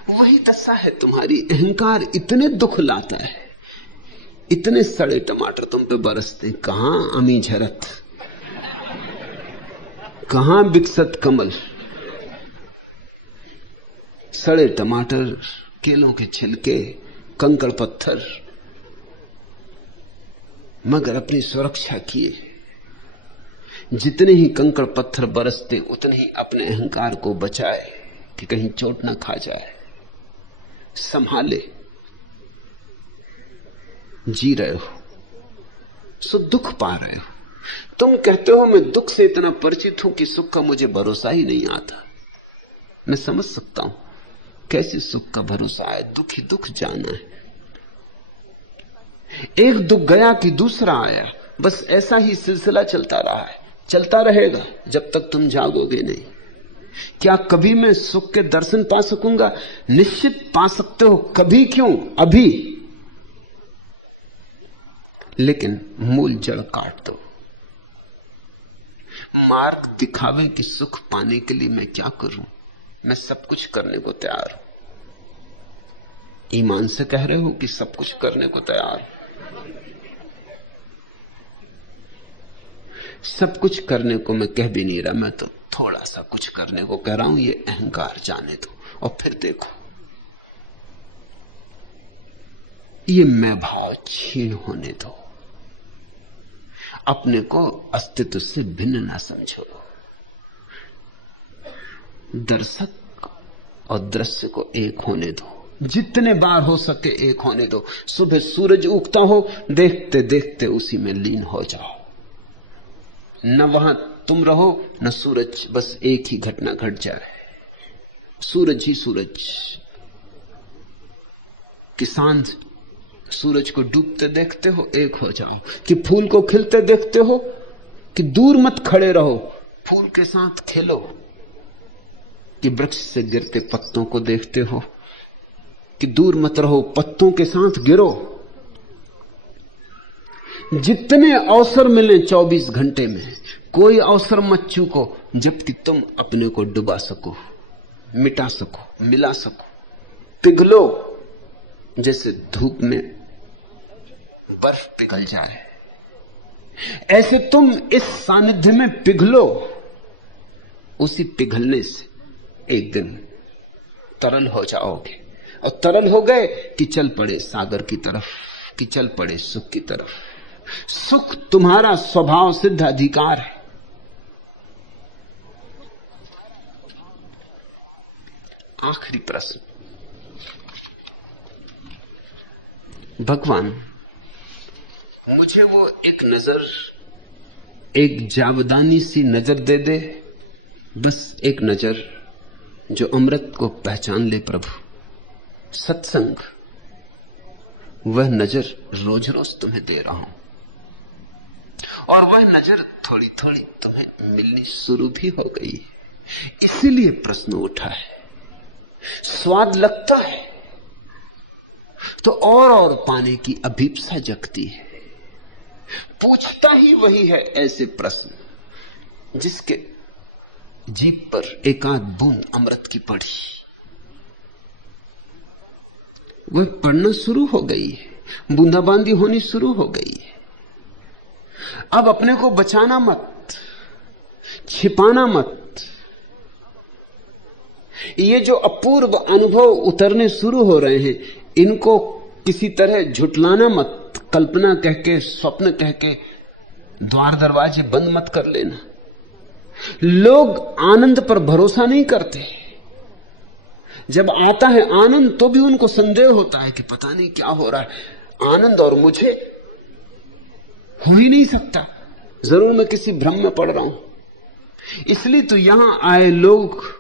वही दशा है तुम्हारी। अहंकार इतने दुख लाता है, इतने सड़े टमाटर तुम पे बरसते, कहां अमी झरत, कहां विकसत कमल। सड़े टमाटर, केलों के छिलके, कंकड़ पत्थर, मगर अपनी सुरक्षा किए। जितने ही कंकड़ पत्थर बरसते उतने ही अपने अहंकार को बचाए कि कहीं चोट ना खा जाए, संभाले। जी रहे हो सो दुख पा रहे हो। तुम कहते हो मैं दुख से इतना परिचित हूं कि सुख का मुझे भरोसा ही नहीं आता। मैं समझ सकता हूं कैसे सुख का भरोसा है। दुख ही दुख जाना है। एक दुख गया कि दूसरा आया, बस ऐसा ही सिलसिला चलता रहा है, चलता रहेगा जब तक तुम जागोगे नहीं। क्या कभी मैं सुख के दर्शन पा सकूंगा? निश्चित पा सकते हो। कभी क्यों, अभी। लेकिन मूल जड़ काट दो। मार्ग दिखावे कि सुख पाने के लिए मैं क्या करूं? मैं सब कुछ करने को तैयार हूं। ईमान से कह रहे हो कि सब कुछ करने को तैयार हूं? सब कुछ करने को मैं कह भी नहीं रहा, मैं तो थोड़ा सा कुछ करने को कह रहा हूं। ये अहंकार जाने दो और फिर देखो ये मैं भाव छीन होने दो। अपने को अस्तित्व से भिन्न ना समझो। दर्शक और दृश्य को एक होने दो। जितने बार हो सके एक होने दो। सुबह सूरज उगता हो, देखते देखते उसी में लीन हो जाओ। न वहां तुम रहो न सूरज, बस एक ही घटना घट जाए, सूरज ही सूरज। कि सांझ सूरज को डूबते देखते हो, एक हो जाओ। कि फूल को खिलते देखते हो, कि दूर मत खड़े रहो, फूल के साथ खेलो। कि वृक्ष से गिरते पत्तों को देखते हो, कि दूर मत रहो, पत्तों के साथ गिरो। जितने अवसर मिले 24 घंटे में, कोई अवसर मत चूको जबकि तुम अपने को डुबा सको, मिटा सको, मिला सको। पिघलो जैसे धूप में बर्फ पिघल जाए, ऐसे तुम इस सानिध्य में पिघलो। उसी पिघलने से एक दिन तरल हो जाओगे, और तरल हो गए कि चल पड़े सागर की तरफ, कि चल पड़े सुख की तरफ। सुख तुम्हारा स्वभाव सिद्ध अधिकार है। आखिरी प्रश्न, भगवान मुझे वो एक नजर, एक जावदानी सी नजर दे दे, बस एक नजर जो अमृत को पहचान ले प्रभु। सत्संग, वह नजर रोज रोज तुम्हें दे रहा हूं, और वह नजर थोड़ी थोड़ी तुम्हें मिलनी शुरू भी हो गई है। इसीलिए प्रश्न उठा है। स्वाद लगता है तो और पाने की अभीप्सा जगती है। पूछता ही वही है ऐसे प्रश्न जिसके जीभ पर एकाध बूंद अमृत की पड़ी। वह पढ़ना शुरू हो गई है, बूंदाबांदी होनी शुरू हो गई है। अब अपने को बचाना मत, छिपाना मत। ये जो अपूर्व अनुभव उतरने शुरू हो रहे हैं, इनको किसी तरह झुटलाना मत, कल्पना कह के, स्वप्न कह के द्वार दरवाजे बंद मत कर लेना। लोग आनंद पर भरोसा नहीं करते। जब आता है आनंद तो भी उनको संदेह होता है कि पता नहीं क्या हो रहा है, आनंद और मुझे हो ही नहीं सकता, जरूर मैं किसी भ्रम में पड़ रहा हूं। इसलिए तो यहां आए लोग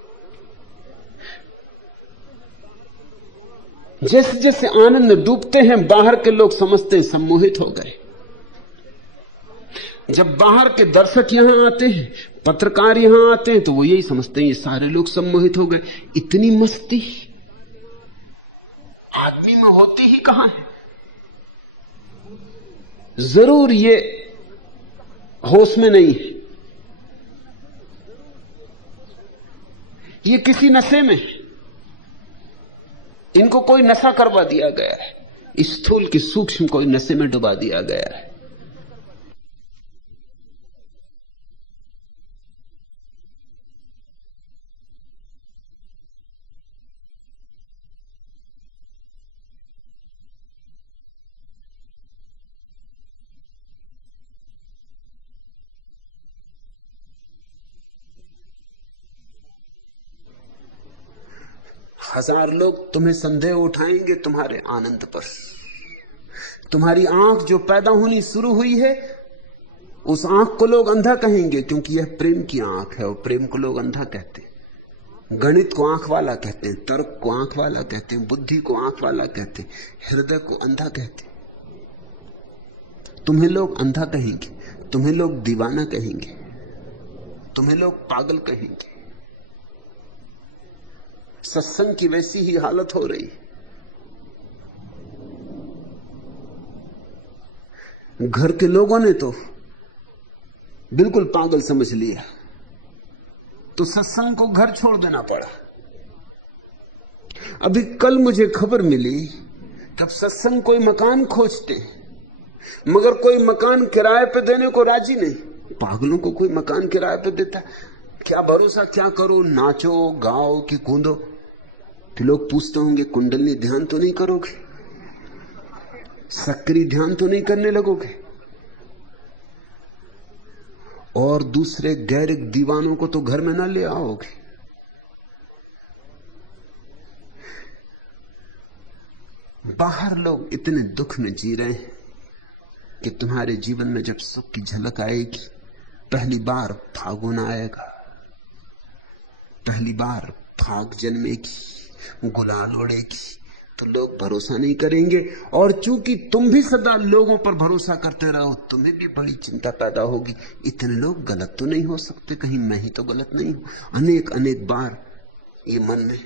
जैसे जैसे आनंद में डूबते हैं, बाहर के लोग समझते हैं सम्मोहित हो गए। जब बाहर के दर्शक यहां आते हैं, पत्रकार यहां आते हैं, तो वो यही समझते हैं ये सारे लोग सम्मोहित हो गए। इतनी मस्ती आदमी में होती ही कहां है। जरूर ये होश में नहीं है, ये किसी नशे में है। इनको कोई नशा करवा दिया गया है, स्थूल की सूक्ष्म कोई नशे में डुबा दिया गया है। हजार लोग तुम्हें संदेह उठाएंगे तुम्हारे आनंद पर। तुम्हारी आंख जो पैदा होनी शुरू हुई है, उस आंख को लोग अंधा कहेंगे, क्योंकि यह प्रेम की आंख है, और प्रेम को लोग अंधा कहते हैं। गणित को आंख वाला कहते हैं, तर्क को आंख वाला कहते हैं, बुद्धि को आंख वाला कहते हैं, हृदय को अंधा कहते हैं। तुम्हें लोग अंधा कहेंगे, तुम्हें लोग दीवाना कहेंगे, तुम्हें लोग पागल कहेंगे। सत्संग की वैसी ही हालत हो रही। घर के लोगों ने तो बिल्कुल पागल समझ लिया, तो सत्संग को घर छोड़ देना पड़ा। अभी कल मुझे खबर मिली कि अब सत्संग कोई मकान खोजते, मगर कोई मकान किराए पे देने को राजी नहीं। पागलों को कोई मकान किराए पे देता, क्या भरोसा, क्या करो, नाचो गाओ कि कूदो। तो लोग पूछते होंगे कुंडली ध्यान तो नहीं करोगे, सक्रिय ध्यान तो नहीं करने लगोगे। और दूसरे गैर दीवानों को तो घर में ना ले आओगे। बाहर लोग इतने दुख में जी रहे हैं कि तुम्हारे जीवन में जब सुख की झलक आएगी, पहली बार फागुन आएगा, पहली बार फाग जन्मेगी, गुलाल उड़ेगी, तो लोग भरोसा नहीं करेंगे। और चूंकि तुम भी सदा लोगों पर भरोसा करते रहो, तुम्हें भी बड़ी चिंता पैदा होगी, इतने लोग गलत तो नहीं हो सकते, कहीं मैं ही तो गलत नहीं हूं। अनेक अनेक बार ये मन में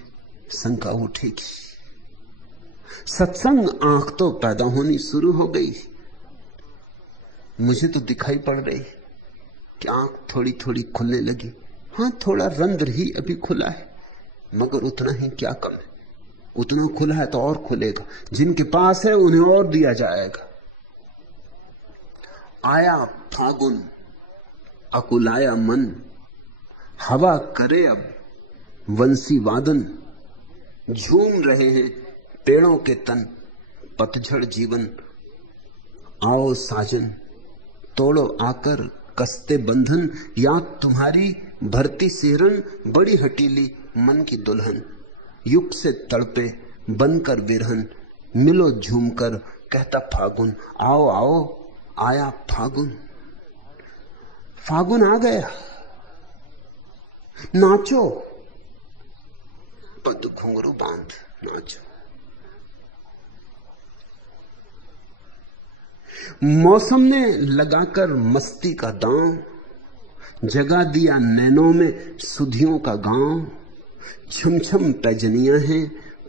शंका उठेगी। सत्संग आंख तो पैदा होनी शुरू हो गई, मुझे तो दिखाई पड़ रही कि आंख थोड़ी थोड़ी खुलने लगी। हाँ, थोड़ा रंध्र ही अभी खुला है, मगर उतना ही क्या कम है। उतना खुला है तो और खुलेगा, जिनके पास है उन्हें और दिया जाएगा। आया फागुन अकुलाया मन, हवा करे अब वंशी वादन। झूम रहे हैं पेड़ों के तन, पतझड़ जीवन। आओ साजन तोड़ो आकर कसते बंधन, याद तुम्हारी भरती सेरन, बड़ी हटीली मन की दुल्हन। युग से तड़पे बनकर विरहन, मिलो झूमकर कहता फागुन। आओ आओ आया फागुन, फागुन आ गया, नाचो, पद घुंघरू बांध नाचो। मौसम ने लगाकर मस्ती का दांव, जगा दिया नैनों में सुधियों का गांव। छम छम पैजनियां हैं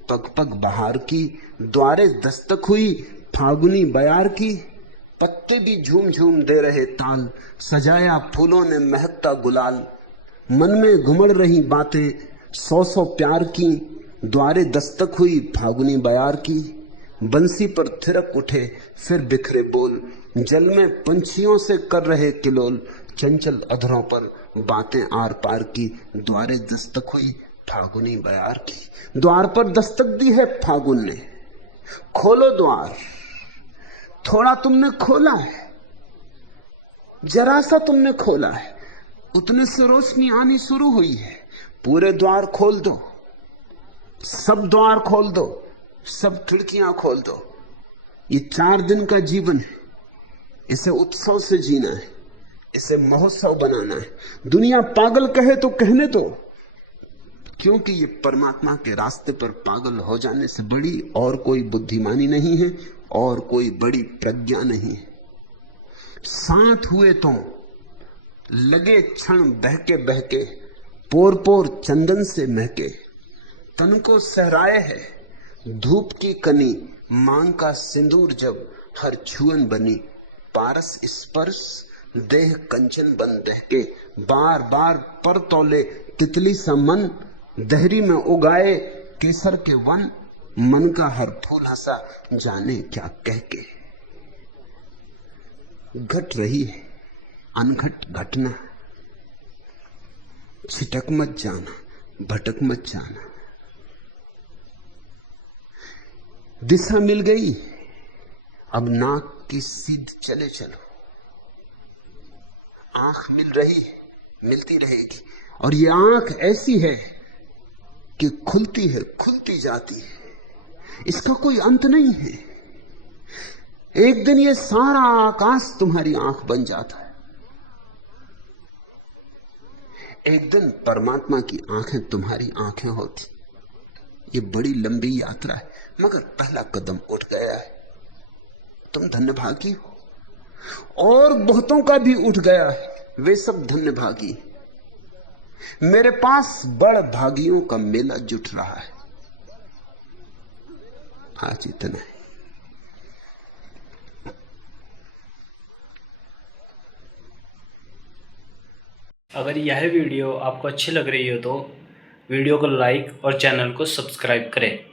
पग पग बहार की, द्वारे दस्तक हुई फागुनी बयार की। पत्ते भी झूम झूम दे रहे ताल, सजाया फूलों ने महकता गुलाल। मन में घुमड़ रही बातें सौ सौ प्यार की, द्वारे दस्तक हुई फागुनी बयार की। बंसी पर थिरक उठे फिर बिखरे बोल, जल में पंछियों से कर रहे किलोल। चंचल अधरों पर बातें आर पार की, द्वारे दस्तक हुई फागुनी बयार की। द्वार पर दस्तक दी है फागुन ने, खोलो द्वार। थोड़ा तुमने खोला है, जरा सा तुमने खोला है, उतने से रोशनी आनी शुरू हुई है। पूरे द्वार खोल दो, सब द्वार खोल दो, सब खिड़कियां खोल दो। ये 4 दिन का जीवन है, इसे उत्सव से जीना है, इसे महोत्सव बनाना है। दुनिया पागल कहे तो कहने दो, क्योंकि ये परमात्मा के रास्ते पर पागल हो जाने से बड़ी और कोई बुद्धिमानी नहीं है और कोई बड़ी प्रज्ञा नहीं है। साथ हुए तो लगे क्षण बहके बहके, पोर पोर चंदन से महके। तन को सहराए है धूप की कनी, मांग का सिंदूर जब हर छुअन बनी। पारस स्पर्श देह कंचन बन दहके, बार बार पर तौले तितली सा मन। दहरी में उगाए केसर के वन, मन का हर फूल हंसा जाने क्या कह के। घट रही है अनघट घटना, छिटक मत जाना, भटक मत जाना। दिशा मिल गई, अब नाक की सीध चले चलो। आंख मिल रही है, मिलती रहेगी, और ये आंख ऐसी है कि खुलती है, खुलती जाती है, इसका कोई अंत नहीं है। एक दिन ये सारा आकाश तुम्हारी आंख बन जाता है। एक दिन परमात्मा की आंखें तुम्हारी आंखें होती। ये बड़ी लंबी यात्रा है, मगर पहला कदम उठ गया है। तुम धन्यभागी हो, और बहुतों का भी उठ गया है, वे सब धन्यभागी। मेरे पास बड़ भागियों का मेला जुट रहा है। आज इतना है। अगर यह वीडियो आपको अच्छी लग रही हो तो वीडियो को लाइक और चैनल को सब्सक्राइब करें।